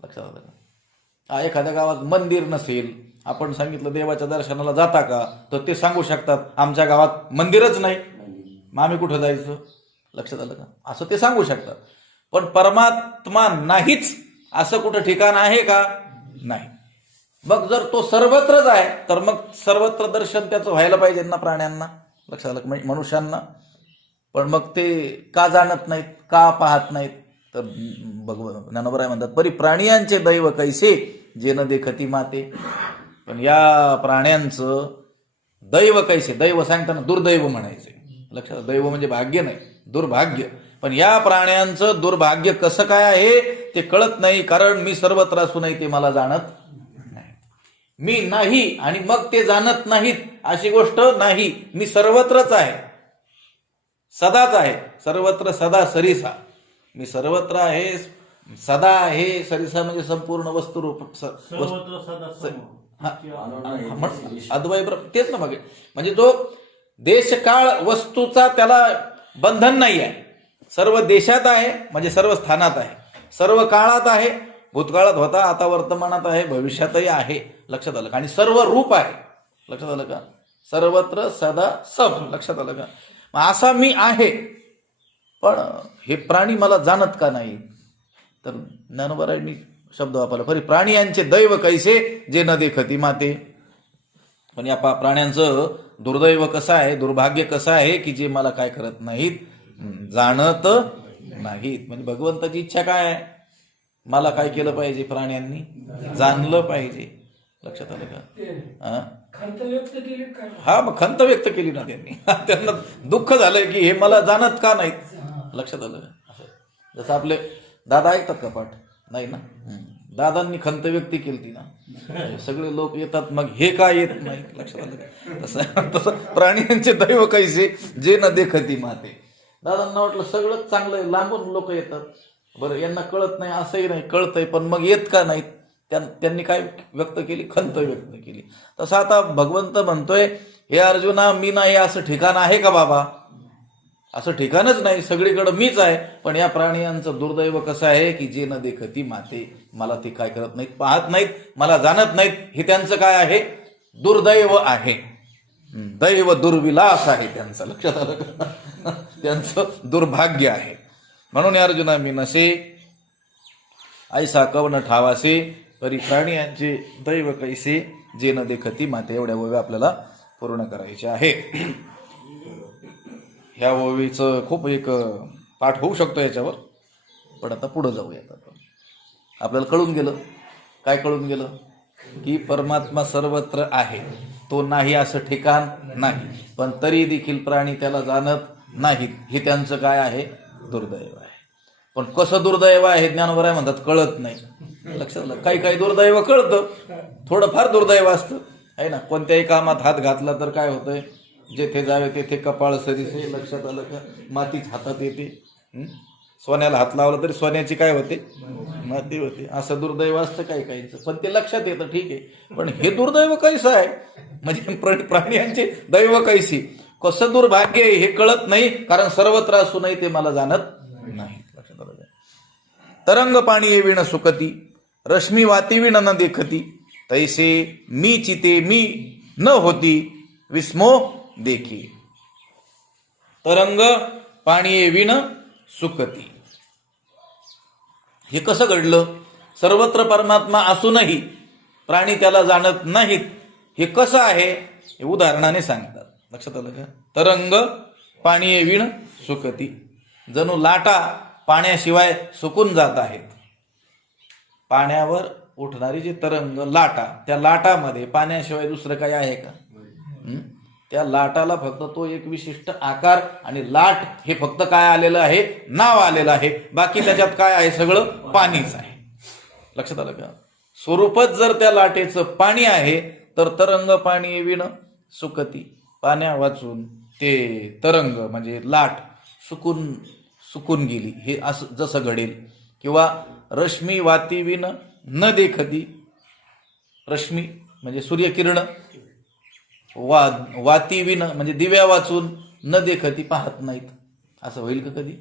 लक्षात आलं का? एखाद्या गावात मंदिर नसेल, आपण सांगितलं देवाच्या दर्शनाला जाता का, तर ते सांगू शकतात आमच्या गावात मंदिरच नाही, मग आम्ही कुठं जायचं? लक्षात आलं का? असं ते सांगू शकतात. पण परमात्मा नाहीच असं कुठं ठिकाण आहे का? नाही. मग जर तो सर्वत्रच आहे, तर मग सर्वत्र दर्शन त्याचं व्हायला पाहिजे ना प्राण्यांना. लक्षात आलं का? मनुष्यांना. पण मग ते का जाणत नाहीत, का पाहत नाहीत? तर ज्ञानोबा म्हणतात, परी प्राणियांचे दैव कैसे जे न देखती माते. पण या प्राण्यांचं दैव कैसे, दैव सांगताना दुर्दैव म्हणायचे. लक्षात, दैव म्हणजे भाग्य नाही, दुर्भाग्य. पण या प्राण्यांचं दुर्भाग्य कसं काय आहे ते कळत नाही, कारण मी सर्वत्र असूनही ते मला जाणत नाही. मी नाही आणि मग ते जाणत नाहीत अशी गोष्ट नाही. मी सर्वत्रच आहे, सदाच आहे. सर्वत्र सदा सरिसा. मी सर्वत्र आहे, सदा आहे. सरिसा म्हणजे संपूर्ण वस्तुरूप, अद्वय ब्रह्म. तेच ना. मग म्हणजे जो देश काळ वस्तूचा त्याला बंधन नाही आहे. सर्व देशात आहे म्हणजे सर्व स्थानात आहे, सर्व काळात आहे. भूतकाळात होता, आता वर्तमानात आहे, भविष्यातही आहे. लक्षात आलं का? आणि सर्व रूप आहे. लक्षात आलं का? सर्वत्र सदा सम. लक्षात आलं का? असा मी आहे. पण हे प्राणी मला जाणत का नाही? तर ज्ञानोबारायांनी शब्द वापरला, परी प्राणियांचे दैव कैसे जे न देखती माते. पण या प्राण्यांचं दुर्दैव कसं आहे, दुर्भाग्य कसं आहे की जे मला काय करत नाहीत, जाणत नाहीत. म्हणजे भगवंताची इच्छा काय आहे? मला काय केलं पाहिजे? प्राण्यांनी जाणलं पाहिजे. लक्षात आलं का? हा, मग खंत व्यक्त केली ना त्यांनी. त्यांना दुःख झालंय की हे मला जाणत का नाहीत. लक्षात आलं का? जसं आपले दादा ऐकतात का पाठ? नाही ना. दादांनी खंत व्यक्त केली ना, सगळे लोक येतात, मग हे काय येत नाही. लक्षात आलं का? तसं प्राण्यांचे दैव कैसे जे न देखती माते. दादांना वाटलं सगळंच चांगलं, लांबून लोक येतात, बरं यांना कळत नाही असंही नाही, कळतंय पण मग येत का नाहीत? त्यांनी काय व्यक्त केली? खंत व्यक्त केली. तसं आता भगवंत म्हणतोय, हे अर्जुना, मी नाही असं ठिकाण आहे का बाबा? असं ठिकाणच नाही, सगळीकडे मीच आहे. पण या प्राण्यांचं दुर्दैव कसं आहे की जे न देखती माते. मला ते काय करत नाहीत, पाहत नाहीत, मला जाणत नाहीत. हे त्यांचं काय आहे? दुर्दैव आहे. दैव दुर्विलास आहे त्यांचं. लक्षात आलं का? त्यांचं दुर्भाग्य आहे. म्हणून अर्जुना, मी नसे ऐसा कवन ठावासे, परी प्राणियांचे दैव कैसे जे न देखती माते. एवढ्या ओवी आपल्याला पूर्ण करायचे आहे. ह्या ओवीचं खूप एक पाठ होऊ शकतो याच्यावर, पण आता पुढे जाऊयात. आपल्याला कळून गेलं, काय कळून गेलं? की परमात्मा सर्वत्र आहे, तो नाही असं ठिकाण नाही. पण तरी देखील प्राणी त्याला जाणत नाहीत. हे त्यांचं काय आहे? दुर्दैव आहे. पण कसं दुर्दैव आहे? ज्ञानोबा म्हणतात कळत नाही. लक्षात आलं? काही दुर्दैव कळतं, थोडंफार दुर्दैव असतं आहे ना. कोणत्याही कामात हात घातला तर काय होतंय? जेथे जावे तेथे कपाळ सरीसे. लक्षात आलं का? मातीच हातात येते. सोन्याला हात लावला तरी सोन्याची काय होते? माती होते. असं दुर्दैव असतं काहींचं, पण ते लक्षात येतं, ठीक आहे. पण हे दुर्दैव कैसं आहे? म्हणजे प्राण्यांचे दैव कैसी, कसं दुर्भाग्य आहे हे कळत नाही, कारण सर्वत्र असूनही ते मला जाणत नाही. लक्षात आलं? तरंग पाणी येविण सुकती, रश्मी वातीविण न देखती, तैसे मी चिते मी न होती, विस्मो देखी. तरंग पाणी येविण सुकती. हे कसं घडलं? सर्वत्र परमात्मा असूनही प्राणी त्याला जाणत नाहीत. हे कसं आहे? हे उदाहरणाने सांगतात. लक्षात आलं का? तरंग पाणी येविण सुकती. जणू लाटा पाण्याशिवाय सुकून जात आहेत. पाण्यावर उठणारी जी तरंग, लाटा, त्या लाटामध्ये पाण्याशिवाय दुसरं काही आहे का? त्या लाटाला फक्त तो एक विशिष्ट आकार आणि लाट हे फक्त काय आलेलं आहे, नाव आलेलं आहे. बाकी त्याच्यात काय आहे, सगळं पाणीच आहे. लक्षात आलं का? स्वरूपच जर त्या लाटेचं पाणी आहे तर तरंग पाणी विण सुकती. पाण्या वाचून ते तरंग म्हणजे लाट सुकून गेली, हे असं जसं घडेल. किंवा रश्मी वाती विण न देखती. रश्मी म्हणजे सूर्यकिरण, वाती विण म्हणजे दिव्या वाचून, न देखती पाहत नाहीत. असं होईल का कधी?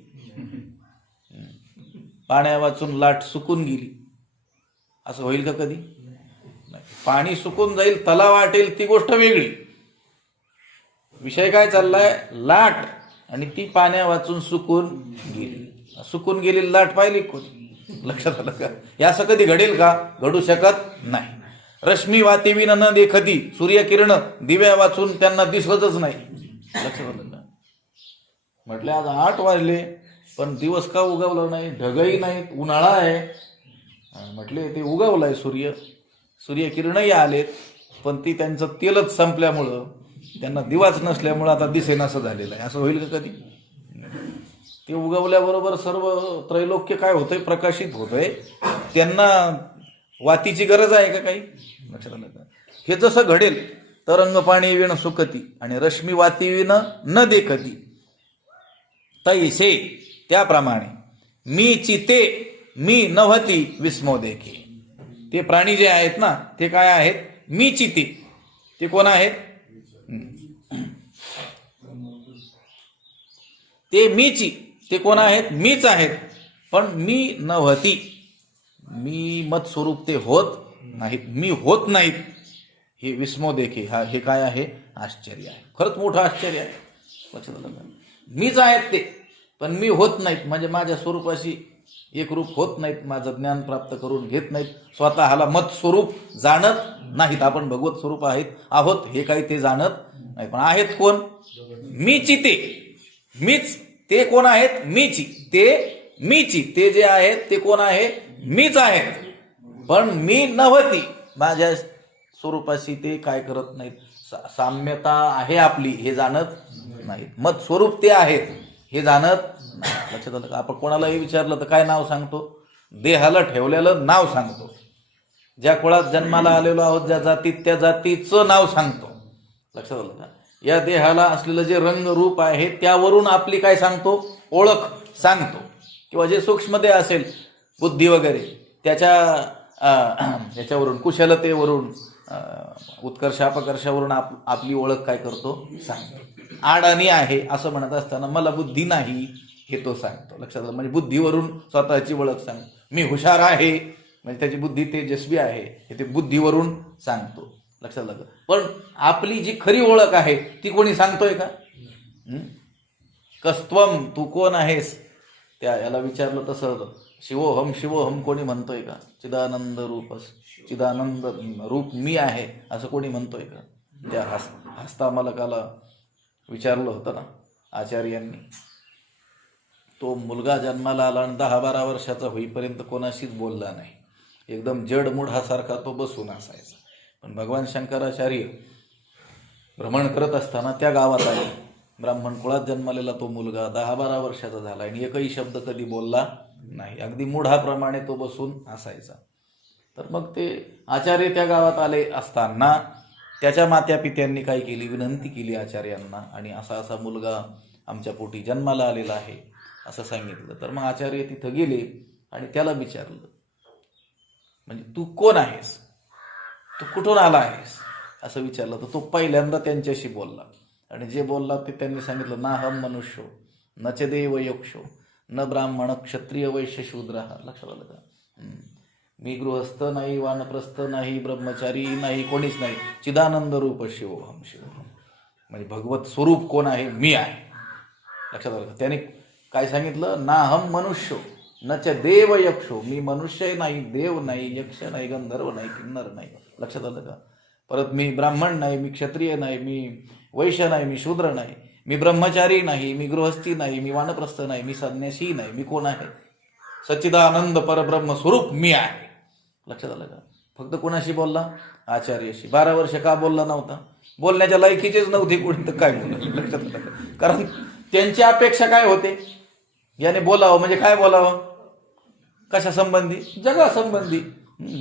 पाण्या वाचून लाट सुकून गेली, असं होईल का कधी? नाही. पाणी सुकून जाईल, तलाव वाटेल, ती गोष्ट वेगळी. विषय काय चाललाय, लाट, आणि ती पाण्या वाचून सुकून गेली. सुकून गेलेली लाट पाहिली कोणी? लक्षात आलं का? हे असं कधी घडेल का? घडू शकत नाही. रश्मी वाती विण न देखती. सूर्यकिरण दिव्या वाचून त्यांना दिसतच नाही. लक्षात आलं का? म्हटले आज 8 वाजले पण दिवस का उगवला नाही? ढगही नाहीत, उन्हाळा आहे. म्हटले ते उगवलाय सूर्यकिरणही आलेत, पण ती त्यांचं तेलच संपल्यामुळं, त्यांना दिवाच नसल्यामुळं आता दिसेनासं झालेलं आहे. असं होईल का कधी? ते उगवल्याबरोबर सर्व त्रैलोक्य काय होतंय, प्रकाशित होतंय. त्यांना वातीची गरज आहे का काही? लक्षात आलं का? हे जसं घडेल, तरंग पाणी विण सुकती आणि रश्मी वाती विण न देखती, तैसे त्याप्रमाणे मी चिते मी नव्हती विस्मो देखे. ते प्राणी जे आहेत ना, ते काय आहेत? मी चिते. ते कोण आहेत? ते मीची. ते कोण आहेत? मीच आहेत. पण मी नव्हती, मी मत स्वरूप ते होत नाहीत, मी होत नाहीत. हे विस्मो देखे, हे काय आहे? आश्चर्य आहे. खरंच मोठं आश्चर्य आहे. लक्षात आलं का? मीच आहेत ते, पण मी होत नाहीत, म्हणजे माझ्या स्वरूपाशी एक रूप होत नाहीत, माझं ज्ञान प्राप्त करून घेत नाहीत, स्वतःला मत स्वरूप जाणत नाहीत. आपण भगवत स्वरूप आहोत हे काही ते जाणत नाही. पण आहेत कोण? मीची ते. मीच. ते कोण आहेत? मीची. ते मीची. ते जे आहेत ते कोण आहे? मीच आहेत. पण मी नव्हती, माझ्या स्वरूपाशी ते काय करत नाहीत, साम्यता आहे आपली हे जाणत नाहीत. मत स्वरूप ते आहेत हे जाणत नाही. लक्षात आलं का? आपण कोणालाही विचारलं तर काय नाव सांगतो? देहाला ठेवलेलं नाव सांगतो. ज्या कुळात जन्माला आलेलो आहोत, ज्या जातीत, त्या जातीचं नाव सांगतो. लक्षात आलं का? या देहाला असलेलं जे रंग रूप आहे त्यावरून आपली काय सांगतो? ओळख सांगतो. किंवा जे सूक्ष्म देह असेल, बुद्धी वगैरे, त्याच्यावरून कुशलतेवरून, उत्कर्ष अपकर्षावरून आपली ओळख काय करतो? सांगतो. अडाणी आहे असं म्हणत असताना मला बुद्धी नाही हे तो सांगतो. लक्षात आलं? म्हणजे बुद्धीवरून स्वतःची ओळख सांगतो. मी हुशार आहे म्हणजे त्याची बुद्धी तेजस्वी आहे हे ते बुद्धीवरून सांगतो. लक्षात आलं? पण आपली जी खरी ओळख आहे ती कोणी सांगतोय का? कस्त्वम, तू कोण आहेस? याला विचारलं तसं शिवोहम कोणी म्हणतोय का? चिदानंद रूपस, चिदानंद रूप मी आहे असं कोणी म्हणतोय का? त्या हस्तामलकाला विचारलं होतं ना आचार्यांनी. तो मुलगा जन्माला आला आणि 10-12 वर्षाचा होईपर्यंत कोणाशीच बोलला नाही. एकदम जड मुढासारखा तो बसून असायचा. पण भगवान शंकराचार्य भ्रमण करत असताना त्या गावात आले. ब्राह्मण कुळात जन्मलेला तो मुलगा 10-12 वर्षाचा झाला आणि एकही शब्द कधी बोलला नाही. अगदी मुढाप्रमाणे तो बसून असायचा. तर मग ते आचार्य त्या गावात आले असताना त्याच्या मात्यापित्यांनी काय केली? विनंती केली आचार्यांना, आणि असा मुलगा आमच्या पोटी जन्माला आलेला आहे असं सांगितलं. तर मग आचार्य तिथं गेले आणि त्याला विचारलं, म्हणजे तू कोण आहेस? तू कुठून आला आहेस असं विचारलं. तर तो पहिल्यांदा त्यांच्याशी बोलला आणि जे बोलला ते त्यांनी सांगितलं, ना हम मनुष्यो न च देव यक्षो न ब्राह्मण क्षत्रिय वैश्य शूद्र. लक्षात आलं का? मी गृहस्थ नाही, वानप्रस्थ नाही, ब्रह्मचारी नाही, कोणीच नाही. चिदानंद रूप शिवोहम. म्हणजे भगवत स्वरूप कोण आहे? मी आहे. लक्षात आलं का? त्याने काय सांगितलं? ना हम मनुष्यो न च देव यक्षो. मी मनुष्य नाही, देव नाही, यक्ष नाही, गंधर्व नाही, किन्नर नाही. लक्षात आलं का? परत मी ब्राह्मण नाही, मी क्षत्रिय नाही, मी वैश्य नाही, मी शूद्र नाही, मी ब्रह्मचारी नाही, मी गृहस्थी नाही, मी वानप्रस्थ नाही, मी संन्यासी नाही. मी कोण आहे? सच्चिदानंद परब्रह्म स्वरूप मी आहे. लक्षात आलं का? फक्त कोणाशी बोलला? आचार्याशी. 12 वर्ष का बोलला नव्हता? बोलण्याच्या लायकीचेच नव्हते कोणी, तर काय बोलणार, लक्षात आलं का? कारण त्यांची अपेक्षा काय होते, याने बोलावं म्हणजे काय बोलावं, कशा संबंधी, जगासंबंधी.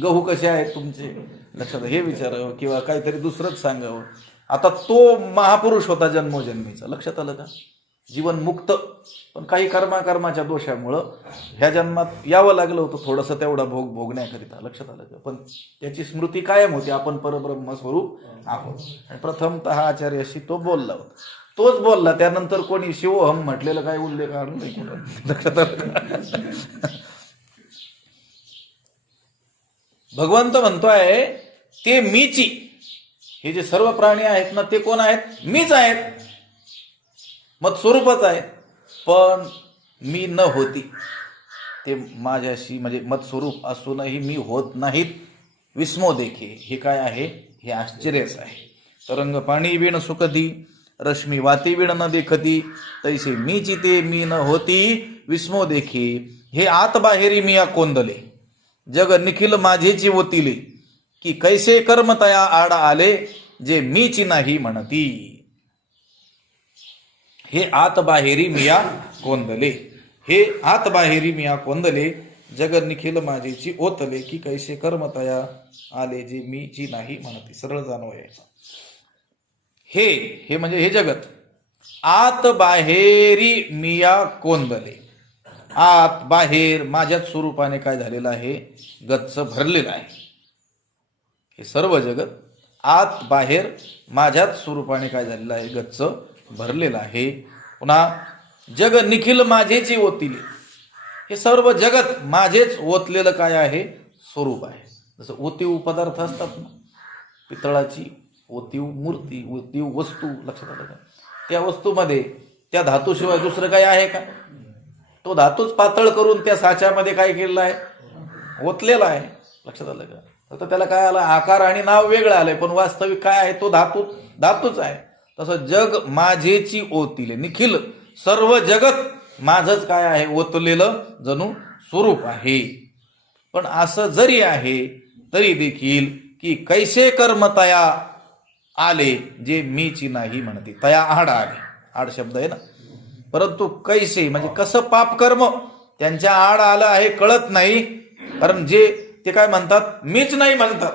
गहू कसे आहेत तुमचे, लक्षात हे विचारावं, किंवा काहीतरी दुसरंच सांगावं. आता तो महापुरुष होता जन्मोजन्मीचा, लक्षात आलं का, जीवन मुक्त. पण काही कर्माच्या दोषामुळं ह्या जन्मात यावं लागलं होतं, थोडंसं तेवढा भोगण्याकरिता, लक्षात आलं का. पण त्याची स्मृती कायम होती, आपण परब्रह्म स्वरूप आहोत. आणि प्रथमतः आचार्याशी तो बोलला होता, तोच बोलला. त्यानंतर कोणी शिवोहम म्हटलेलं काय उल्लेख आणून नाही कुठं, लक्षात आलं का. भगवंत म्हणतोय ते मीची, हे जे सर्व प्राणी आहेत ना ते कोण आहेत, मीच आहेत, मत स्वरूपच आहे. पण मी न होती ते माझ्याशी, म्हणजे मत स्वरूप असूनही मी होत नाहीत. विस्मो देखे, हे काय आहे, हे आश्चर्यच आहे. तरंग पाणी विण सुखती, रश्मी वाती विण न देखती, तैसे मीची ते मी न होती. विस्मो देखे, हे आत बाहेरी मिया कोंदले, जग निखिल माझेची वतिले, की कैसे कर्म तया आड आले, जे मीची नाही म्हणती. हे आत बाहेरी मिया कोंदले, हे आत बाहेरी मिया कोंदले, जग निखिल माझेची ओतले, की कैसे कर्म तया आले, जे मीची नाही म्हणती. सरळ जाणवायचं. हे म्हणजे हे जगत, आत बाहेरी मिया कोंदले, आत बाहेर माझ्याच स्वरूपाने काय झालेलं आहे, गच्च भरलेलं आहे. हे सर्व जगत आत बाहेर माझ्याच स्वरूपाने काय झालेलं आहे, गच्च भरलेलं आहे. पुन्हा जग निखिल माझेची ओतिले, हे सर्व जगत माझेच ओतलेलं काय आहे, स्वरूप आहे. जसं ओतीव पदार्थ असतात ना, पितळाची ओतीव मूर्ती, ओतीव वस्तू, लक्षात आलं का. त्या वस्तूमध्ये त्या धातूशिवाय दुसरं काय आहे का, तो धातूच पातळ करून त्या साच्यामध्ये काय केलेला आहे, ओतलेला आहे, लक्षात आलं का. तर त्याला काय आलं, आकार आणि नाव वेगळं आलंय, पण वास्तविक काय आहे, तो धातूच आहे. तसं जग माझेची ओतिले, निखिल सर्व जगत माझंच काय आहे, ओतलेलं जणू स्वरूप आहे. पण असं जरी आहे तरी देखील, की कैसे कर्म तया आले, जे मीची नाही म्हणते. तया आड आले, आड शब्द आहे ना, परंतु कैसे म्हणजे कसं पाप कर्म त्यांच्या आड आलं आहे कळत नाही. कारण जे ते काय म्हणतात, मीच नाही म्हणतात,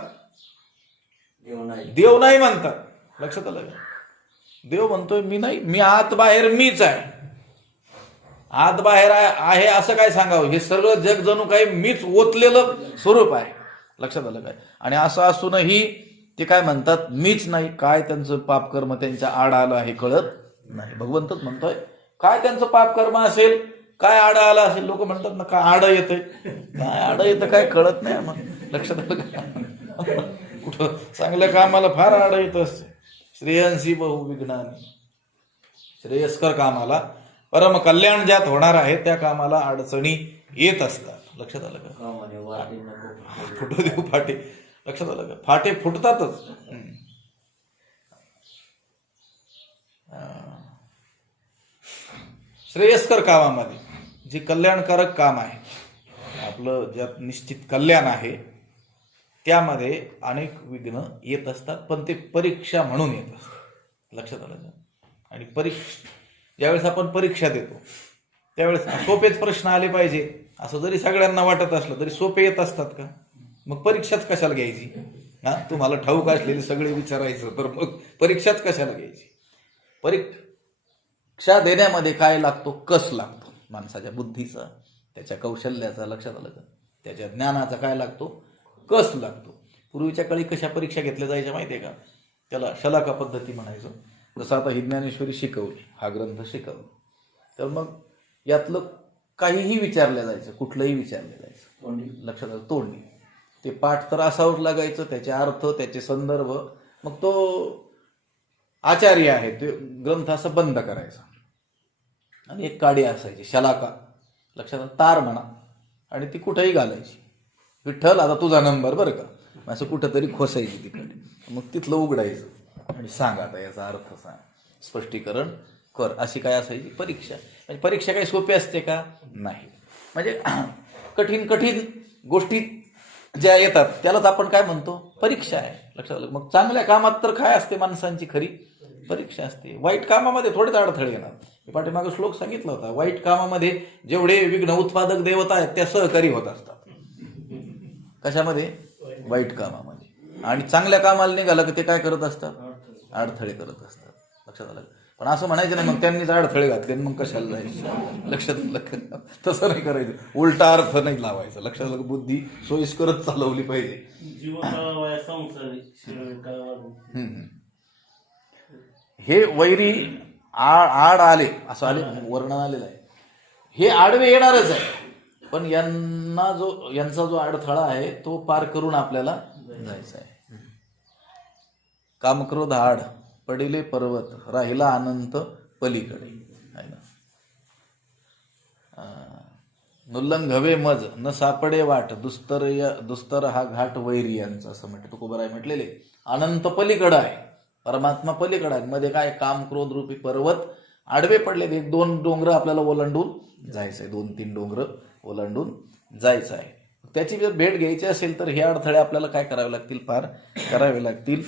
देव नाही म्हणतात, लक्षात आलं का. देव म्हणतोय मी नाही, मी आत बाहेर मीच आहे, आत बाहेर आहे असं काय सांगावं, हे सगळं जग जणू काही मीच ओतलेलं स्वरूप आहे, लक्षात आलं काय. आणि असं असूनही ते काय म्हणतात, मीच नाही. काय त्यांचं पाप कर्म त्यांच्या आड आलं आहे कळत नाही. भगवंतच म्हणतोय काय त्यांचं पाप कर्म असेल, काय आड आलं असेल. लोक म्हणतात ना काय आड येतंय, काय आड येतं काय कळत नाही मग, लक्षात आलं का. कुठं चांगल्या कामाला फार आड येत असते. श्रेयंसी बहुविघ्नानी, श्रेयस्कर कामाला, परम कल्याण ज्यात होणार आहे त्या कामाला अडचणी येत असतात, लक्षात आलं का. फुटू देऊ फाटे, लक्षात आलं का, फाटे फुटतातच. श्रेयस्कर कामामध्ये जे कल्याणकारक काम आहे, आपलं ज्यात निश्चित कल्याण आहे, त्यामध्ये अनेक विघ्न येत असतात. पण ते परीक्षा म्हणून येत असतात, लक्षात आलं का. आणि ज्यावेळेस आपण परीक्षा देतो त्यावेळेस सोपेच प्रश्न आले पाहिजे असं जरी सगळ्यांना वाटत असलं तरी सोपे येत असतात का, मग परीक्षाच कशाला घ्यायची. हा, तुम्हाला ठाऊक असलेले सगळे विचारायचं तर मग परीक्षाच कशाला घ्यायची. परीक्षा देण्यामध्ये काय लागतो, कस लागतो माणसाच्या बुद्धीचा, त्याच्या कौशल्याचा, लक्षात आलं का, त्याच्या ज्ञानाचा काय लागतो, कस लागतो. पूर्वीच्या काळी कशा परीक्षा घेतल्या जायच्या माहिती आहे का, त्याला शलाका पद्धती म्हणायचं. जसं आता ही ज्ञानेश्वरी शिकवली, हा ग्रंथ शिकवला, तर मग यातलं काहीही विचारलं जायचं, कुठलंही विचारलं जायचं, लक्षात आलं, तोंडी. ते पाठ तर असावंच लागायचं, त्याचे अर्थ, त्याचे संदर्भ. मग तो आचार्य आहे ते ग्रंथ असं बंद करायचा आणि एक काडी असायची शलाका, लक्षात आलं, तार म्हणा, आणि ती कुठेही घालायची. विठ्ठल आता तुझा नंबर बरं का, असं कुठंतरी खोसायची तिकडे. मग तिथलं उघडायचं आणि सांग आता याचा अर्थ सांग, स्पष्टीकरण कर, अशी काय असायची परीक्षा. म्हणजे परीक्षा काही सोपी असते का, नाही. म्हणजे कठीण कठीण गोष्टी ज्या येतात त्यालाच आपण काय म्हणतो, परीक्षा आहे. लक्षात आलं. मग चांगल्या कामात तर काय असते, माणसांची खरी परीक्षा असते. वाईट कामामध्ये थोडेच अडथळे येणार. मी पाठीमागे श्लोक सांगितला होता, वाईट कामामध्ये जेवढे विघ्न उत्पादक देवता आहेत त्या सहकारी होत असतात. कशामध्ये, वाईट कामामध्ये. आणि चांगल्या कामाला निघालं की ते काय करत असतात, अडथळे करत असतात. लक्षात आलं. पण असं म्हणायचं नाही मग त्यांनीच अडथळे घातले मग कशाला जायचं. लक्षात आलं. तसं नाही करायचं, उलटा अर्थ नाही लावायचा. लक्षात आलं. बुद्धी सोयीस्करच चालवली पाहिजे. हे वैरी आड आले, असं आले वर्णन आलेलं आहे. हे आडवे येणारच आहे, पण यांचा जो अडथळा आहे तो पार करून आपल्याला जायचं आहे. कामक्रोध आड पडिले पर्वत, राहिला अनंत पलीकडे. आहे ना. नुल्लंघवे मज न सापडे वाट, दुस्तर हा घाट वैरी यांचा, असं म्हणते तुकोबराय म्हटलेले. अनंत पलीकडं आहे, परमात्मा पलीकडं आहे. मध्ये काय, काम क्रोध रूपी पर्वत आडवे पडले. 1-2 डोंगर आपल्याला ओलांडून जायचंय, 2-3 डोंगर ओलांडून जायचं आहे. त्याची जर भेट घ्यायची असेल तर हे अडथळे आपल्याला काय करावे लागतील, पार करावे लागतील.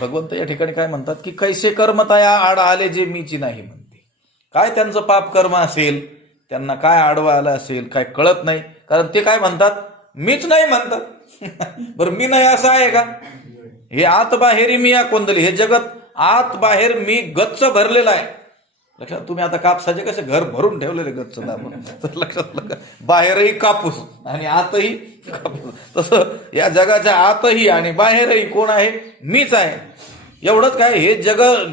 भगवंत या ठिकाणी काय म्हणतात की कैसे कर्म तया आड आले जे मीची नाही म्हणते. काय त्यांचं पाप कर्म असेल, त्यांना काय आडवा आलं असेल काय कळत नाही. कारण ते काय म्हणतात, मीच नाही म्हणतात. बरं मी नाही असं आहे का. हे आत बाहेरी मी या कोंदली, हे जगत आत बाहेर मी गच्च भरलेला आहे. लक्षात. तुम्ही आता कापसाचे कसे घर भरून ठेवलेले गच्च दाबून, तर लक्षात लगा, बाहेरही कापूस आणि आतही कापूस. तसं या जगाच्या आतही आणि बाहेरही कोण आहे, मीच आहे. एवढंच काय, हे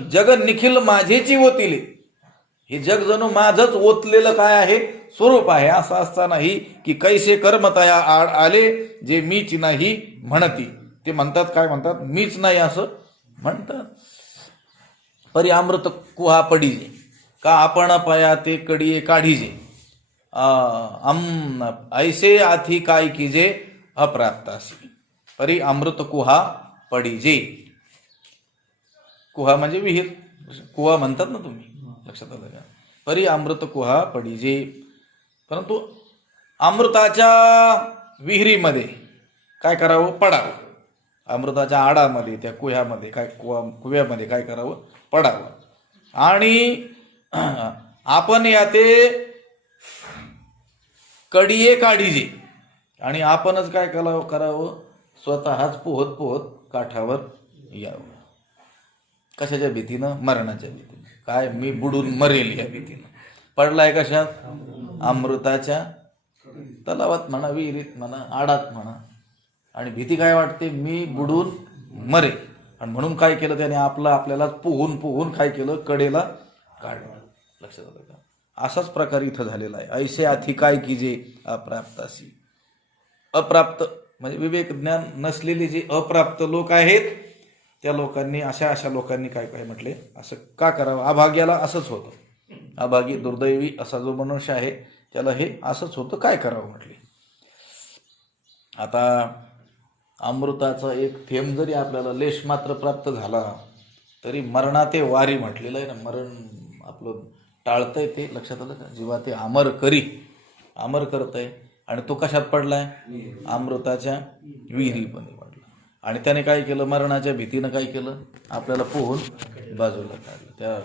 जग निखिल माझेची ओतिले. हे जग जणू माझंच ओतलेलं काय आहे, स्वरूप आहे. असं असतानाही की कैसे कर्म तया आड आले जे मीच नाही म्हणती. ते म्हणतात, काय म्हणतात, मीच नाही असं म्हणतात. परी अमृत कुहा पडीजे, का आपण पया ते कडिये काढीजे. ऐसे आथी काय कीजे अप्राप्तासी. परी अमृत कुहा पडीजे. कुहा म्हणजे विहीर, कुहा म्हणतात ना तुम्ही, लक्षात आलं का. परी अमृत कुहा पडीजे. परंतु अमृताच्या विहिरीमध्ये काय करावं, पडावं. अमृताच्या आडामध्ये, त्या कुह्यामध्ये काय, कुव्यामध्ये काय करावं, पडावं. आणि आपण या ते कडिये काढीजे. आणि आपणच काय करावं, स्वतःच पोहत पोहत काठावर यावं. कशाच्या भीतीनं, मरणाच्या भीतीनं. काय, मी बुडून मरेल या भीतीनं. पडलाय कशात, अमृताच्या तलावात म्हणा, विहिरीत म्हणा, आडात म्हणा. आणि भीती काय वाटते, मी बुडून मरेल. आणि म्हणून काय केलं त्याने, आपल्याला पोहून पोहून काय केलं, कडेला काढलं. लक्षात आलं का. असाच प्रकार इथं झालेला आहे. ऐसे आथी काय कीजे अप्राप्तासी. अप्राप्त म्हणजे विवेक ज्ञान नसलेले जे अप्राप्त लोक आहेत, त्या लोकांनी, अशा लोकांनी काय काय म्हटले, असं का करावं. अभाग्याला असंच होतं. अभागी दुर्दैवी असा जो मनुष्य आहे त्याला हे असंच होतं, काय करावं म्हटले. आता अमृताचा एक थेंब जरी आपल्याला लेश मात्र प्राप्त झाला तरी मरणाते वारी म्हटलेलं आहे ना. मरण आपलं टाळतंय ते, लक्षात आलं का. जेव्हा ते अमर अमर करतंय. आणि तो कशात पडलाय, अमृताच्या विहिरीमध्ये पडला. आणि त्याने काय केलं, मरणाच्या भीतीनं काय केलं, आपल्याला पोहून बाजूला काढलं. त्या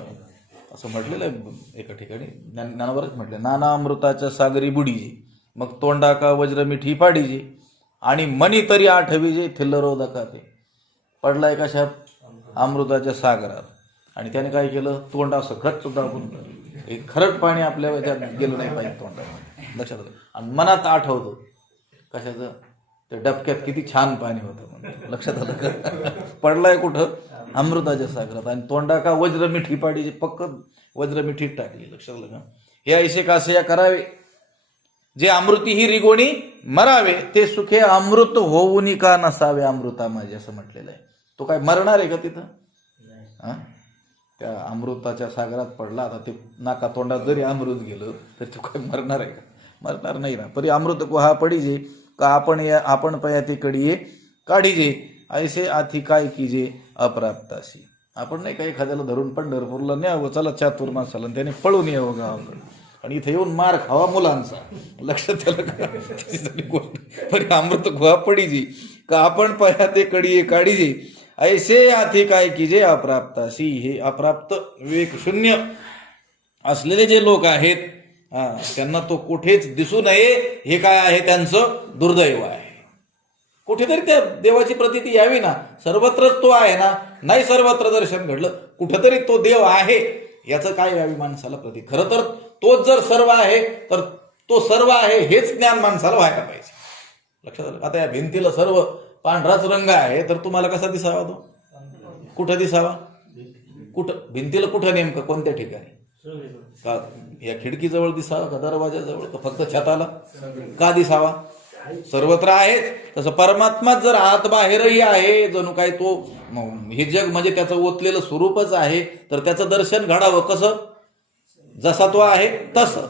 असं म्हटलेलं आहे एका ठिकाणी, ज्ञानावरच म्हटलं, नाना अमृताच्या सागरी बुडीजे, मग तोंडा का वज्र मिठी पाडीजे, आणि मनी तरी आठवीजे थिल्लरोदका. ते पडलाय कशात, अमृताच्या सागरात. आणि त्याने काय केलं, तोंड असं घट्ट दाबून, एक खरट पाणी आपल्या याच्यात गेलं नाही पाहिजे तोंडामध्ये. लक्षात आलं. आणि मनात आठवतो कशाचं, ते डबक्यात किती छान पाणी होतं म्हणून. लक्षात आलं का. पडलाय कुठं, अमृताच्या सागरात. आणि तोंडा का वज्र मिठी पाडीजे, पक्क वज्र मिठीत टाकली. लक्षात आलं का. हे ऐसे कासे या करावे, जे अमृती ही रिगोणी मरावे, ते सुखे अमृत होऊनी का नसावे अमृता माझे, असं म्हटलेलं आहे. तो काय मरणार आहे का तिथं. त्या अमृताच्या सागरात पडला. आता ते नाका तोंडात जरी अमृत गेलं तर तो काय मरणार आहे का, मरणार नाही ना. परी अमृत कुहा पडीजे, का आपण पयाती कडिये काढीजे, ऐसे आथी काय कीजे अप्राप्तासी. आपण नाही का एखाद्याला धरून पंढरपूरला न्यावं, चला चातुर्मासाला, त्याने पळून यावं गावाकडे. आणि इथे येऊन मार खावा मुलांचा. लक्षात त्याला पण अमृत गुहा पडीजी का आपण पया ते कडी काढीजे ऐसे आथे काय की जे अप्राप्ताशी. हे अप्राप्त विवेक शून्य असलेले जे लोक आहेत त्यांना तो कुठेच दिसू नये हे काय आहे त्यांचं दुर्दैव आहे. कुठेतरी त्या देवाची प्रतीती यावी ना. सर्वत्रच तो आहे ना. नाही सर्वत्र दर्शन घडलं, कुठेतरी तो देव आहे याचं काय यावी माणसाला प्रती. खरं तर तोच जर सर्व आहे तर तो सर्व आहे हेच ज्ञान माणसाला व्हायला पाहिजे. लक्षात आलं. आता या भिंतीला सर्व पांढराच रंग आहे तर तुम्हाला कसा दिसावा तो. कुठं दिसावा. कुठं भिंतीला कुठं नेमकं कोणत्या ठिकाणी. का या खिडकीजवळ दिसावा का दरवाजाजवळ का फक्त छताला. का दिसावा. सर्वत्र आहेच. तसं परमात्माच जर आत बाहेरही आहे जणू काय तो हे जग म्हणजे त्याचं ओतलेलं स्वरूपच आहे तर त्याचं दर्शन घडावं कसं. जसा तो आहे तसं.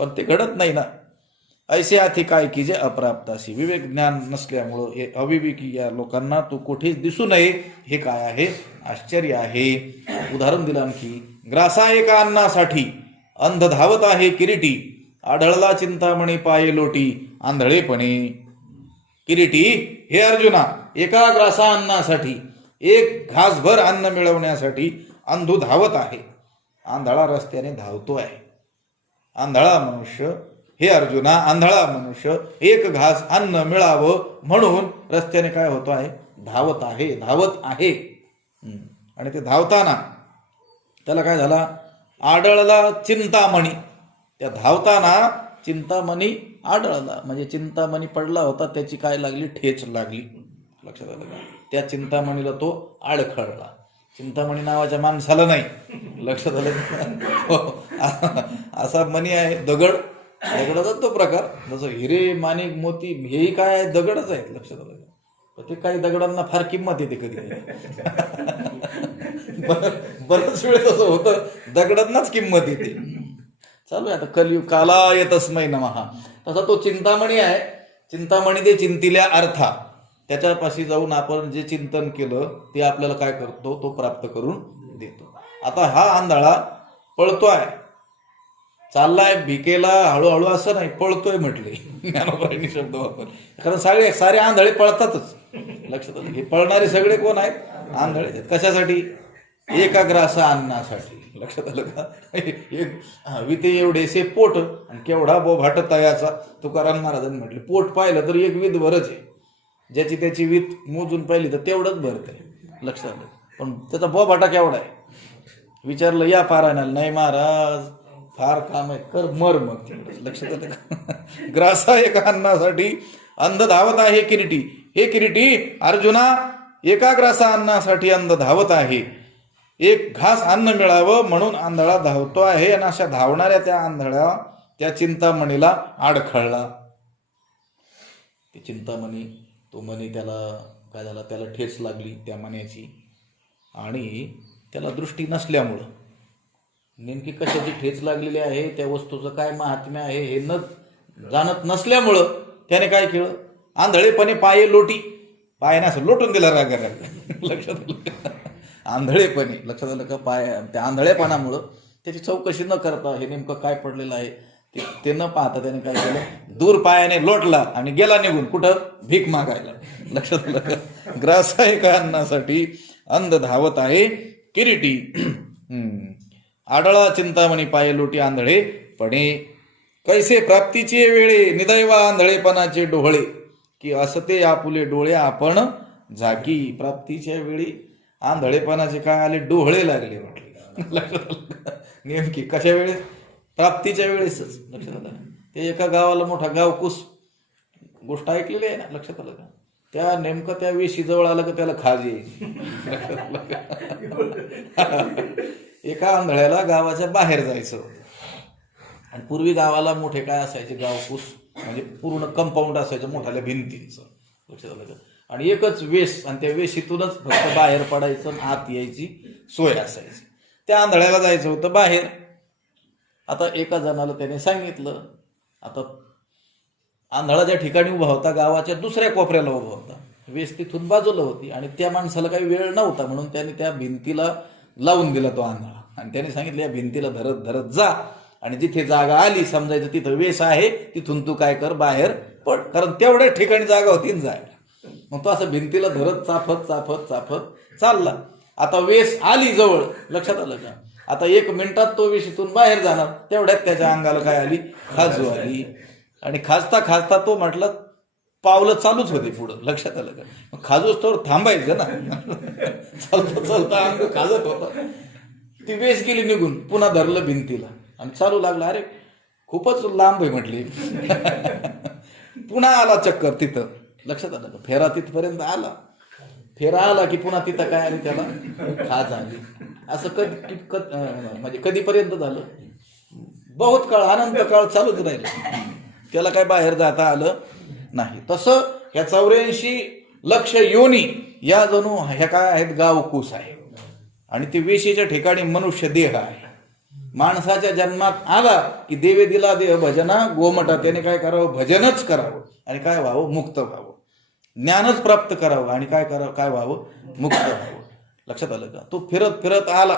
पण ते घडत नाही ना. ऐसे आथे काय की जे अप्राप्ताशी. विवेक ज्ञान नसल्यामुळं हे अविवेकी या लोकांना तो कुठेच दिसू नये हे काय आहे आश्चर्य आहे. उदाहरण दिलं आणखी. ग्रासा एका अन्नासाठी अंध धावत आहे किरीटी आढळला चिंतामणी पाये लोटी आंधळेपणे. किरीटी हे अर्जुना एका ग्रासा अन्नासाठी एक घासभर अन्न मिळवण्यासाठी अंधू धावत आहे. आंधळा रस्त्याने धावतो आहे. आंधळा मनुष्य हे अर्जुना आंधळा मनुष्य एक घास अन्न मिळावं म्हणून रस्त्याने काय होतो आहे धावत आहे. आणि ते धावताना त्याला काय झाला आढळला चिंतामणी. त्या धावताना चिंतामणी आढळला म्हणजे चिंतामणी पडला होता त्याची काय लागली ठेच लागली. लक्षात आलं का. त्या चिंतामणीला तो आडखळला. चिंतामणी नावाच्या माणसाला नाही. लक्षात आलं. असा मणी आहे दगडाचा तो प्रकार. जसं हिरे माणिक मोती हेही काय आहे दगडच आहेत. लक्षात आलं. ते काही दगडांना फार किंमत येते कधी. बऱ्याच वेळेस असं होतं दगडांनाच किंमत येते. चालू आहे आता कलियुग कालाय तस्मै नमः. तसा तो चिंतामणी आहे. चिंतामणी ते चिंतिल्या अर्था. त्याच्यापाशी जाऊन आपण जे चिंतन केलं ते आपल्याला काय करतो तो प्राप्त करून देतो. आता हा आंधळा पळतोय चाललाय भिकेला हळूहळू असं नाही पळतोय म्हटले ज्ञानोबरांनी शब्द वापर. कारण सारे आंधळे पळतातच. लक्षात आलं. हे पळणारे सगळे कोण आहेत आंधळे आहेत. कशासाठी एका ग्रासा अन्नासाठी. लक्षात आलं का. एक विते एवढेसे पोट आणि केवढा बोभाट तयाचा. तुकाराम महाराजांनी म्हटले पोट पाहिलं तर एक वीत भरच आहे. ज्याची त्याची वीत मोजून पाहिली तर तेवढंच भरत आहे. लक्षात आलं. पण त्याचा बोभाटा केवढा आहे. विचारलं या पारायणाला नाही महाराज फार काम आहे कर मर मग. लक्षात आलं का. ग्रासा एका अन्नासाठी अंध धावत आहे किरीटी. हे किरीटी अर्जुना एका ग्रासा अन्नासाठी अंध धावत आहे. एक घास अन्न मिळावं म्हणून आंधळा धावतो आहे. आणि अशा धावणाऱ्या त्या आंधळा त्या चिंतामणीला आडखळला. ती चिंतामणी तो मणी त्याला काय झाला त्याला ठेच लागली त्या मण्याची. आणि त्याला दृष्टी नसल्यामुळं नेमकी कशाची ठेच लागलेली आहे त्या वस्तूचं काय महात्म्य आहे हे न जाणत नसल्यामुळं त्याने काय केलं आंधळेपणे पाये लोटी. पायाने असं लोटून दिला राग. लक्षात आलं. आंधळेपणे. लक्षात आलं का. त्या आंधळेपणामुळं त्याची चौकशी न करता हे नेमकं काय पडलेलं आहे ते न पाहता त्याने काय केलं दूर पायाने लोटला आणि गेला निघून कुठं भीक मागायला. लक्षात आलं का. ग्रास एका अन्नासाठी अंध धावत आहे किरीटी. आढळा चिंतामणी पाये लोटी आंधळे पणे. कैसे प्राप्तीचे वेळे निदैवा आंधळेपणाचे डोळे की असते आपुले डोळे आपण झाकी. प्राप्तीच्या वेळी आंधळेपणाचे काय आले डोळे लागले म्हटले. लक्षात आलं. नेमकी कशा वेळेस प्राप्तीच्या वेळेसच. लक्षात आलं. ते एका गावाला मोठा गावकुस गोष्ट ऐकलेली आहे ना. लक्षात आलं का. त्या नेमकं त्या वेशीजवळ आलं का त्याला खाज यायची. लक्षात आलं का. एका आंधळ्याला गावाच्या बाहेर जायचं होतं. आणि पूर्वी गावाला मोठे काय असायचे गावकुस म्हणजे पूर्ण कंपाऊंड असायचं मोठ्याल्या भिंतीचं. लक्षात आलं का. आणि एकच वेस आणि त्या वेशीतूनच फक्त बाहेर पडायचं आत यायची सोय असायची. त्या आंधळ्याला जायचं होतं बाहेर. आता एका जणाला त्याने सांगितलं. आता आंधळा ज्या ठिकाणी उभा होता गावाच्या दुसऱ्या कोपऱ्याला उभा होता. वेस तिथून बाजूला होती आणि त्या माणसाला काही वेळ नव्हता म्हणून त्याने त्या भिंतीला लावून दिला तो आंधळा. आणि त्याने सांगितलं या भिंतीला धरत धरत जा आणि जिथे जागा आली समजायचं तिथं वेस आहे, तिथून तू काय कर, बाहेर पड, कारण तेवढ्या ठिकाणी जागा होती न जायला. मग तो असं भिंतीला धरत चाफत चाफत चाफत चालला. आता वेस आली जवळ, लक्षात आलं का? आता 1 मिनिटात तो वेस इथून बाहेर जाणार, तेवढ्यात त्याच्या अंगाला काय आली, खाजू आली. आणि खाजता खाजता तो म्हटलं पावलं चालूच होते पुढं, लक्षात आलं का? मग खाजूच तर थांबायचं ना. चालता चालता अंग खाजत होता, ती वेस गेली निघून, पुन्हा धरलं भिंतीला आणि चालू लागला. अरे खूपच लांब आहे म्हटली. पुन्हा आला चक्कर तिथं, लक्षात आलं का? फेरा तिथपर्यंत आला, फेरा आला की पुन्हा तिथं काय आली, त्याला खाज आली. असं म्हणजे कधीपर्यंत झालं? बहुत काळ, अनंत काळ चालूच राहिलं, त्याला काय बाहेर जाता आलं नाही. तसं ह्या 84 लक्ष योनी या जणू ह्या काय आहेत, गावकूस आहे. आणि ती वेशीच्या ठिकाणी मनुष्य देह आहे. माणसाच्या जन्मात आला की देवे दिला देह भजना गोमटा, त्याने काय करावं, भजनच करावं आणि काय व्हावं, मुक्त व्हावं, ज्ञानच प्राप्त करावं आणि काय करावं, काय व्हावं, मुक्त व्हावं. लक्षात आलं का? तो फिरत फिरत आला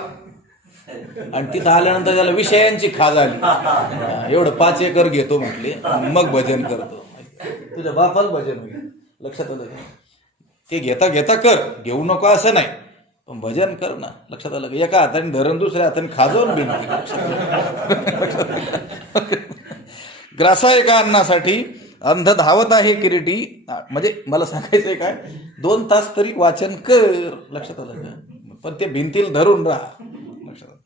आणि तिथं आल्यानंतर त्याला विषयांची खाज आली. एवढं 5 एकर घेतो म्हटले, मग भजन करतो. तुझ्या बापाला भजन होईल, लक्षात आलं का? ते घेता घेता कर, घेऊ नको असं नाही, पण भजन कर ना. लक्षात आलं का? एका हाताने धरण, दुसऱ्या हाताने खाजवून बिनती. ग्रासा एका अन्नासाठी अंध धावत आहे किरीटी. म्हणजे मला सांगायचंय काय, 2 तास तरी वाचन कर, लक्षात आलं का? पण ते भिंतीला धरून राहा, लक्षात आलं.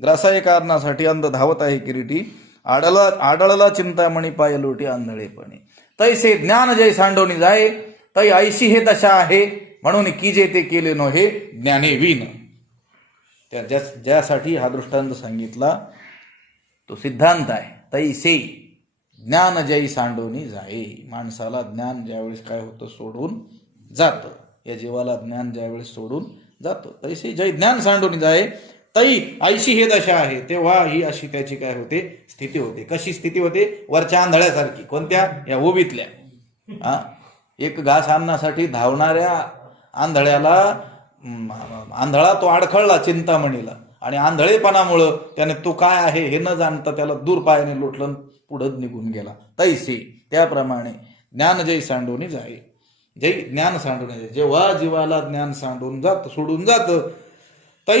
ग्रासा एका अन्नासाठी अंध धावत आहे किरीटी, आडळला चिंतामणी पाय लोटी आंधळेपणे. तैसे ज्ञान जय सांडोनी जाय, तै ऐशी हे दशा आहे, म्हणून की जे ते केले नो हे ज्ञाने विन. त्या ज्यासाठी हा दृष्टांत सांगितला तो सिद्धांत आहे. तैसे ज्ञान जय सांडोनी जाये, माणसाला ज्ञान ज्यावेळेस काय होतं, सोडून जातं. या जीवाला ज्ञान ज्यावेळेस सोडून जातं, तैसे जय ज्ञान सांडोनी जाये, तै ऐशी हे दशा आहे, तेव्हा ही अशी त्याची काय होते, स्थिती होते. कशी स्थिती होते? वरच्या आंधळ्यासारखी. कोणत्या? या ओबीतल्या. एक घास आणण्यासाठी धावणाऱ्या आंधळ्याला, आंधळा तो अडखळला चिंतामणीला, आणि आंधळेपणामुळं त्याने तो काय आहे हे न जाणता त्याला दूर पायाने लोटलं, पुढं निघून गेला. तैसे त्याप्रमाणे ज्ञान जय सांडून जाई, जय ज्ञान सांडून जाई, जेव्हा जीवाला ज्ञान सांडून जात, सोडून जात, तै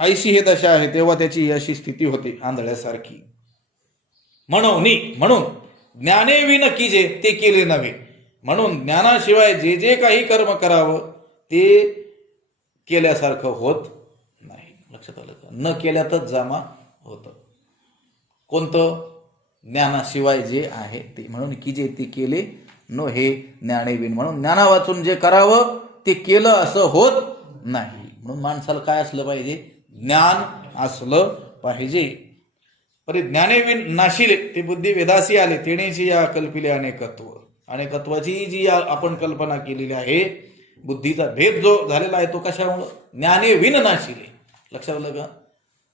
ऐशी हे दशा आहे, तेव्हा त्याची अशी स्थिती होते आंधळ्यासारखी. म्हणून ज्ञाने विन की जे ते केले नव्हे, म्हणून ज्ञानाशिवाय जे जे काही कर्म करावं ते केल्यासारखं होत नाही. लक्षात आलं का? न केल्यातच जमा होतं. कोणतं? ज्ञानाशिवाय जे आहे ते. म्हणून की जे ते केले नो हे ज्ञाने विन, म्हणून ज्ञाना वाचून जे करावं ते केलं असं होत नाही. म्हणून माणसाला काय असलं पाहिजे? ज्ञान असलं पाहिजे. परी ज्ञानेविन नाशिले ते बुद्धी वेदासी आले, तेणेची या कल्पिले अनेकत्व. अनेकत्वाची जी आपण कल्पना केलेली आहे, बुद्धीचा भेद जो झालेला आहे तो कशामुळं? ज्ञानेविन नाशिले. लक्षात आलं का?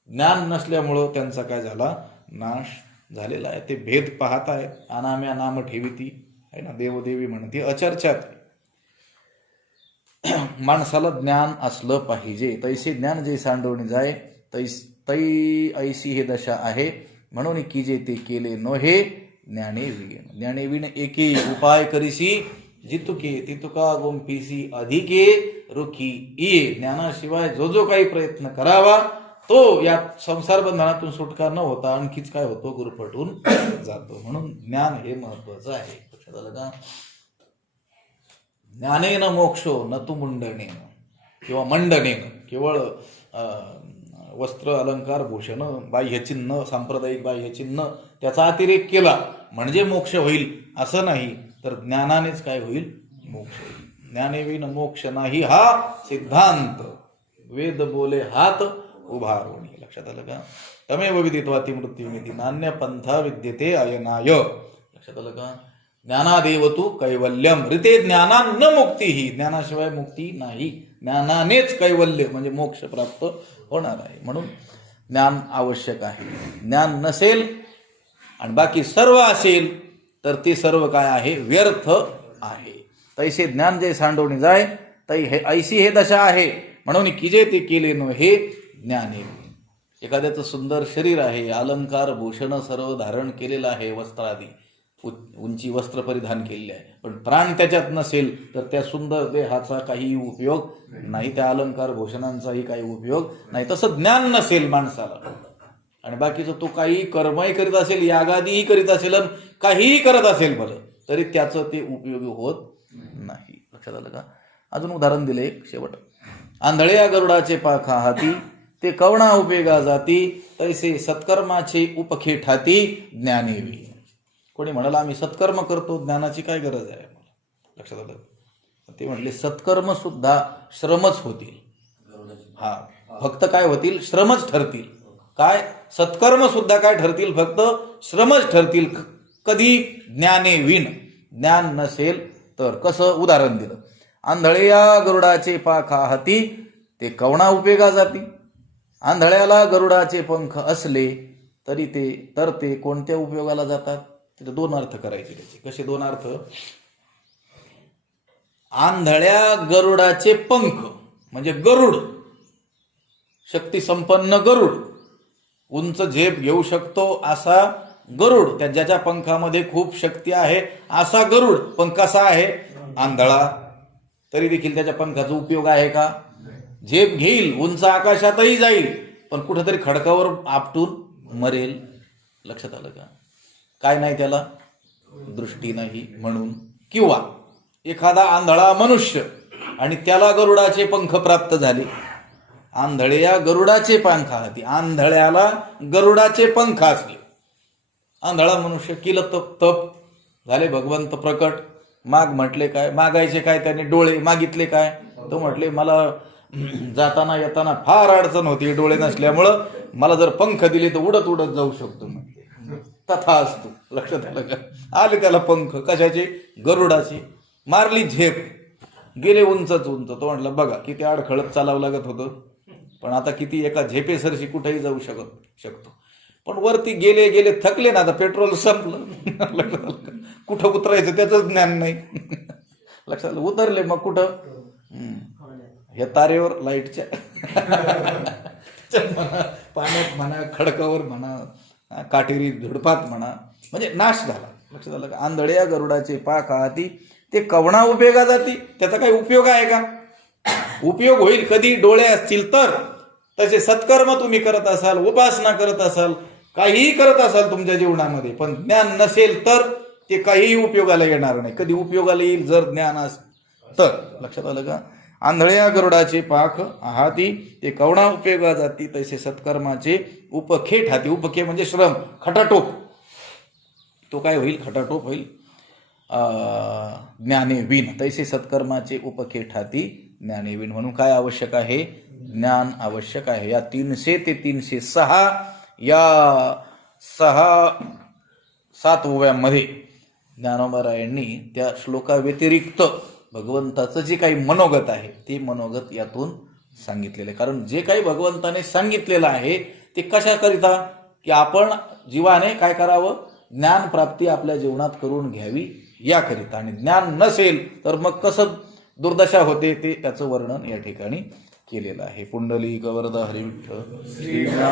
ज्ञान नसल्यामुळं त्यांचा काय झाला? नाश झालेला आहे. ते भेद पाहत आहेत. अनाम्या नाम ठेविती आहे ना, देवदेवी म्हणते अचर्चात. माणसाला ज्ञान असलं पाहिजे. तैसे ज्ञान जे सांडवणी जाय, तै ऐशी हे दशा आहे, म्हणून की जे ते केले नो हे ज्ञाने विण. ज्ञाने विण एके उपाय करीसी जितुके तितुका गोंफीसी अधिके रुखी ये. ज्ञानाशिवाय जो जो काही प्रयत्न करावा तो या संसार बंधनातून सुटका न होता आणखीच काय होतो? गुरफटून जातो. म्हणून ज्ञान हे महत्वाचं आहे. लक्षात आलं का? ज्ञानेन मोक्षो न तू मुंडनेन किंवा मंडनेन. केवळ वस्त्र अलंकार भूषण बाह्यचिन्ह, सांप्रदायिक बाह्यचिन्ह त्याचा अतिरेक केला म्हणजे मोक्ष होईल असं नाही, तर ज्ञानानेच काय होईल? मोक्ष होईल. ज्ञानेविन मोक्ष नाही हा सिद्धांत. वेद बोले हात उभारवणी. लक्षात आलं का? तमेव विदित्वाति मृत्युमिति नान्य पंथा विद्यते अयनाय. लक्षात आलं का? ज्ञानादेव तू कैवल्यम ऋते ज्ञाना न मुक्ती ही. ज्ञानाशिवाय मुक्ती नाही, ज्ञानानेच कैवल्य म्हणजे मोक्ष प्राप्त होणार आहे. म्हणून ज्ञान आवश्यक आहे. ज्ञान नसेल आणि बाकी सर्व असेल तर ते सर्व काय आहे? व्यर्थ आहे. तैसे ज्ञान जे सांडवणी जाय, तै हे ऐशी हे दशा आहे, म्हणून की जे ते केले नो हे ज्ञाने. एखाद्याचं सुंदर शरीर आहे, अलंकार भूषण सर्व धारण केलेलं आहे, वस्त्रादी उंची वस्त्र परिधान केलेले आहे, पण प्राण त्याच्यात नसेल तर त्या सुंदर देहाचा काही उपयोग नाही, त्या अलंकार भूषणांचाही काही उपयोग नाही. तसं ज्ञान नसेल माणसाला आणि बाकीचं तो काही कर्मही करीत असेल, यागादीही करीत असेल, काहीही करत असेल भलं, तरी त्याचं ते उपयोगी होत नाही. लक्षात आलं का? अजून उदाहरण दिले एक शेवट. आंधळ्या गरुडाचे पाखा हाती, ते कवणा उपयोगा जाती, तैसे सत्कर्माचे उपखे ठाती, ज्ञानेवी. कोणी म्हणाला आम्ही सत्कर्म करतो, ज्ञानाची काय गरज आहे? लक्षात आलं? ते म्हटले सत्कर्म सुद्धा श्रमच होतील. हा, फक्त काय होतील? श्रमच ठरतील. काय? सत्कर्म सुद्धा काय ठरतील? फक्त श्रमच ठरतील. कधी? ज्ञाने विण. ज्ञान नसेल तर. कसं? उदाहरण दिलं. आंधळ्या गरुडाचे पाखा हाती, ते कवणा उपयोगा जाती. आंधळ्याला गरुडाचे पंख असले तरी ते कोणत्या उपयोगाला जातात? तिथे दोन अर्थ करायचे त्याचे. कसे दोन अर्थ? आंधळ्या गरुडाचे पंख म्हणजे गरुड, शक्ती संपन्न गरुड, उंच झेप घेऊ शकतो असा गरुड, ज्याच्या पंखामध्ये खूप शक्ती आहे असा गरुड. पण कसा आहे? आंधळा. तरी देखील त्याच्या पंखाचा उपयोग आहे का? झेप घेईल, उंच आकाशातही जाईल, पण कुठेतरी खडकावर आपटून मरेल. लक्षात आलं का? काय नाही त्याला? दृष्टी नाही म्हणून. किंवा एखादा आंधळा मनुष्य आणि त्याला गरुडाचे पंख प्राप्त झाले. आंधळ्या गरुडाचे पंख हाती, आंधळ्याला गरुडाचे पंख असले. आंधळा मनुष्य केलं तप झाले, भगवंत प्रकट. म्हटले काय? मागायचे काय? त्याने डोळे मागितले काय? तो म्हटले मला जाताना येताना फार अडचण होती डोळे नसल्यामुळं, मला जर पंख दिले तर उडत उडत जाऊ शकतो. तथा असतो. लक्षात आलं का? आले त्याला पंख. कशाचे? गरुडाचे. मारली झेप, गेले उंचच उंच. तो म्हटला बघा किती अडखळत चालावं लागत होतं, पण आता किती एका झेपेसरशी कुठेही जाऊ शकतो. पण वरती गेले थकले ना, आता पेट्रोल संपलं. लक्षात आलं का? कुठं उतरायचं त्याचंच ज्ञान नाही. लक्षात आलं? उतरले मग कुठं? हे तारेवर, लाईटच्या पाण्यात म्हणा, खडकावर म्हणा, काटेरी झुडपात म्हणा, म्हणजे नाश झाला. लक्षात आलं का? आंधळ्या गरुडाचे पाख हाती, ते कवणा उपयोगा जाती. त्याचा काही उपयोग आहे का? उपयोग होईल कधी? डोळे असतील तर. तसे सत्कर्म तुम्ही करत असाल, उपासना करत असाल, काहीही करत असाल तुमच्या जीवनामध्ये, पण ज्ञान नसेल तर ते काहीही उपयोगाला येणार नाही. कधी उपयोगाला येईल? जर ज्ञान तर. लक्षात आलं का? आंधळ्या गरुडाचे पाख हाती, ते कवणा उपयोगा जाती, तैसे सत्कर्माचे उपखे ठाती. उपखे म्हणजे श्रम, खटाटोप. तो काय होईल? खटाटोप होईल. ज्ञाने विण, तैसे सत्कर्माचे उपखे ठाती, ज्ञाने विण. म्हणून काय आवश्यक आहे? ज्ञान आवश्यक आहे. या 300 ते 306 या 7 ओव्यांमध्ये ज्ञानोबारायांनी त्या श्लोकाव्यतिरिक्त भगवंताचं जे काही मनोगत आहे ते मनोगत यातून सांगितलेलं आहे. कारण जे काही भगवंताने सांगितलेलं आहे ते कशाकरिता? की आपण जीवाने काय करावं? ज्ञान प्राप्ती आपल्या जीवनात करून घ्यावी याकरिता. आणि ज्ञान नसेल तर मग कसं दुर्दशा होते ते त्याचं वर्णन या ठिकाणी केलेलं आहे. पुंडलिक वरद हरी विठ्ठल.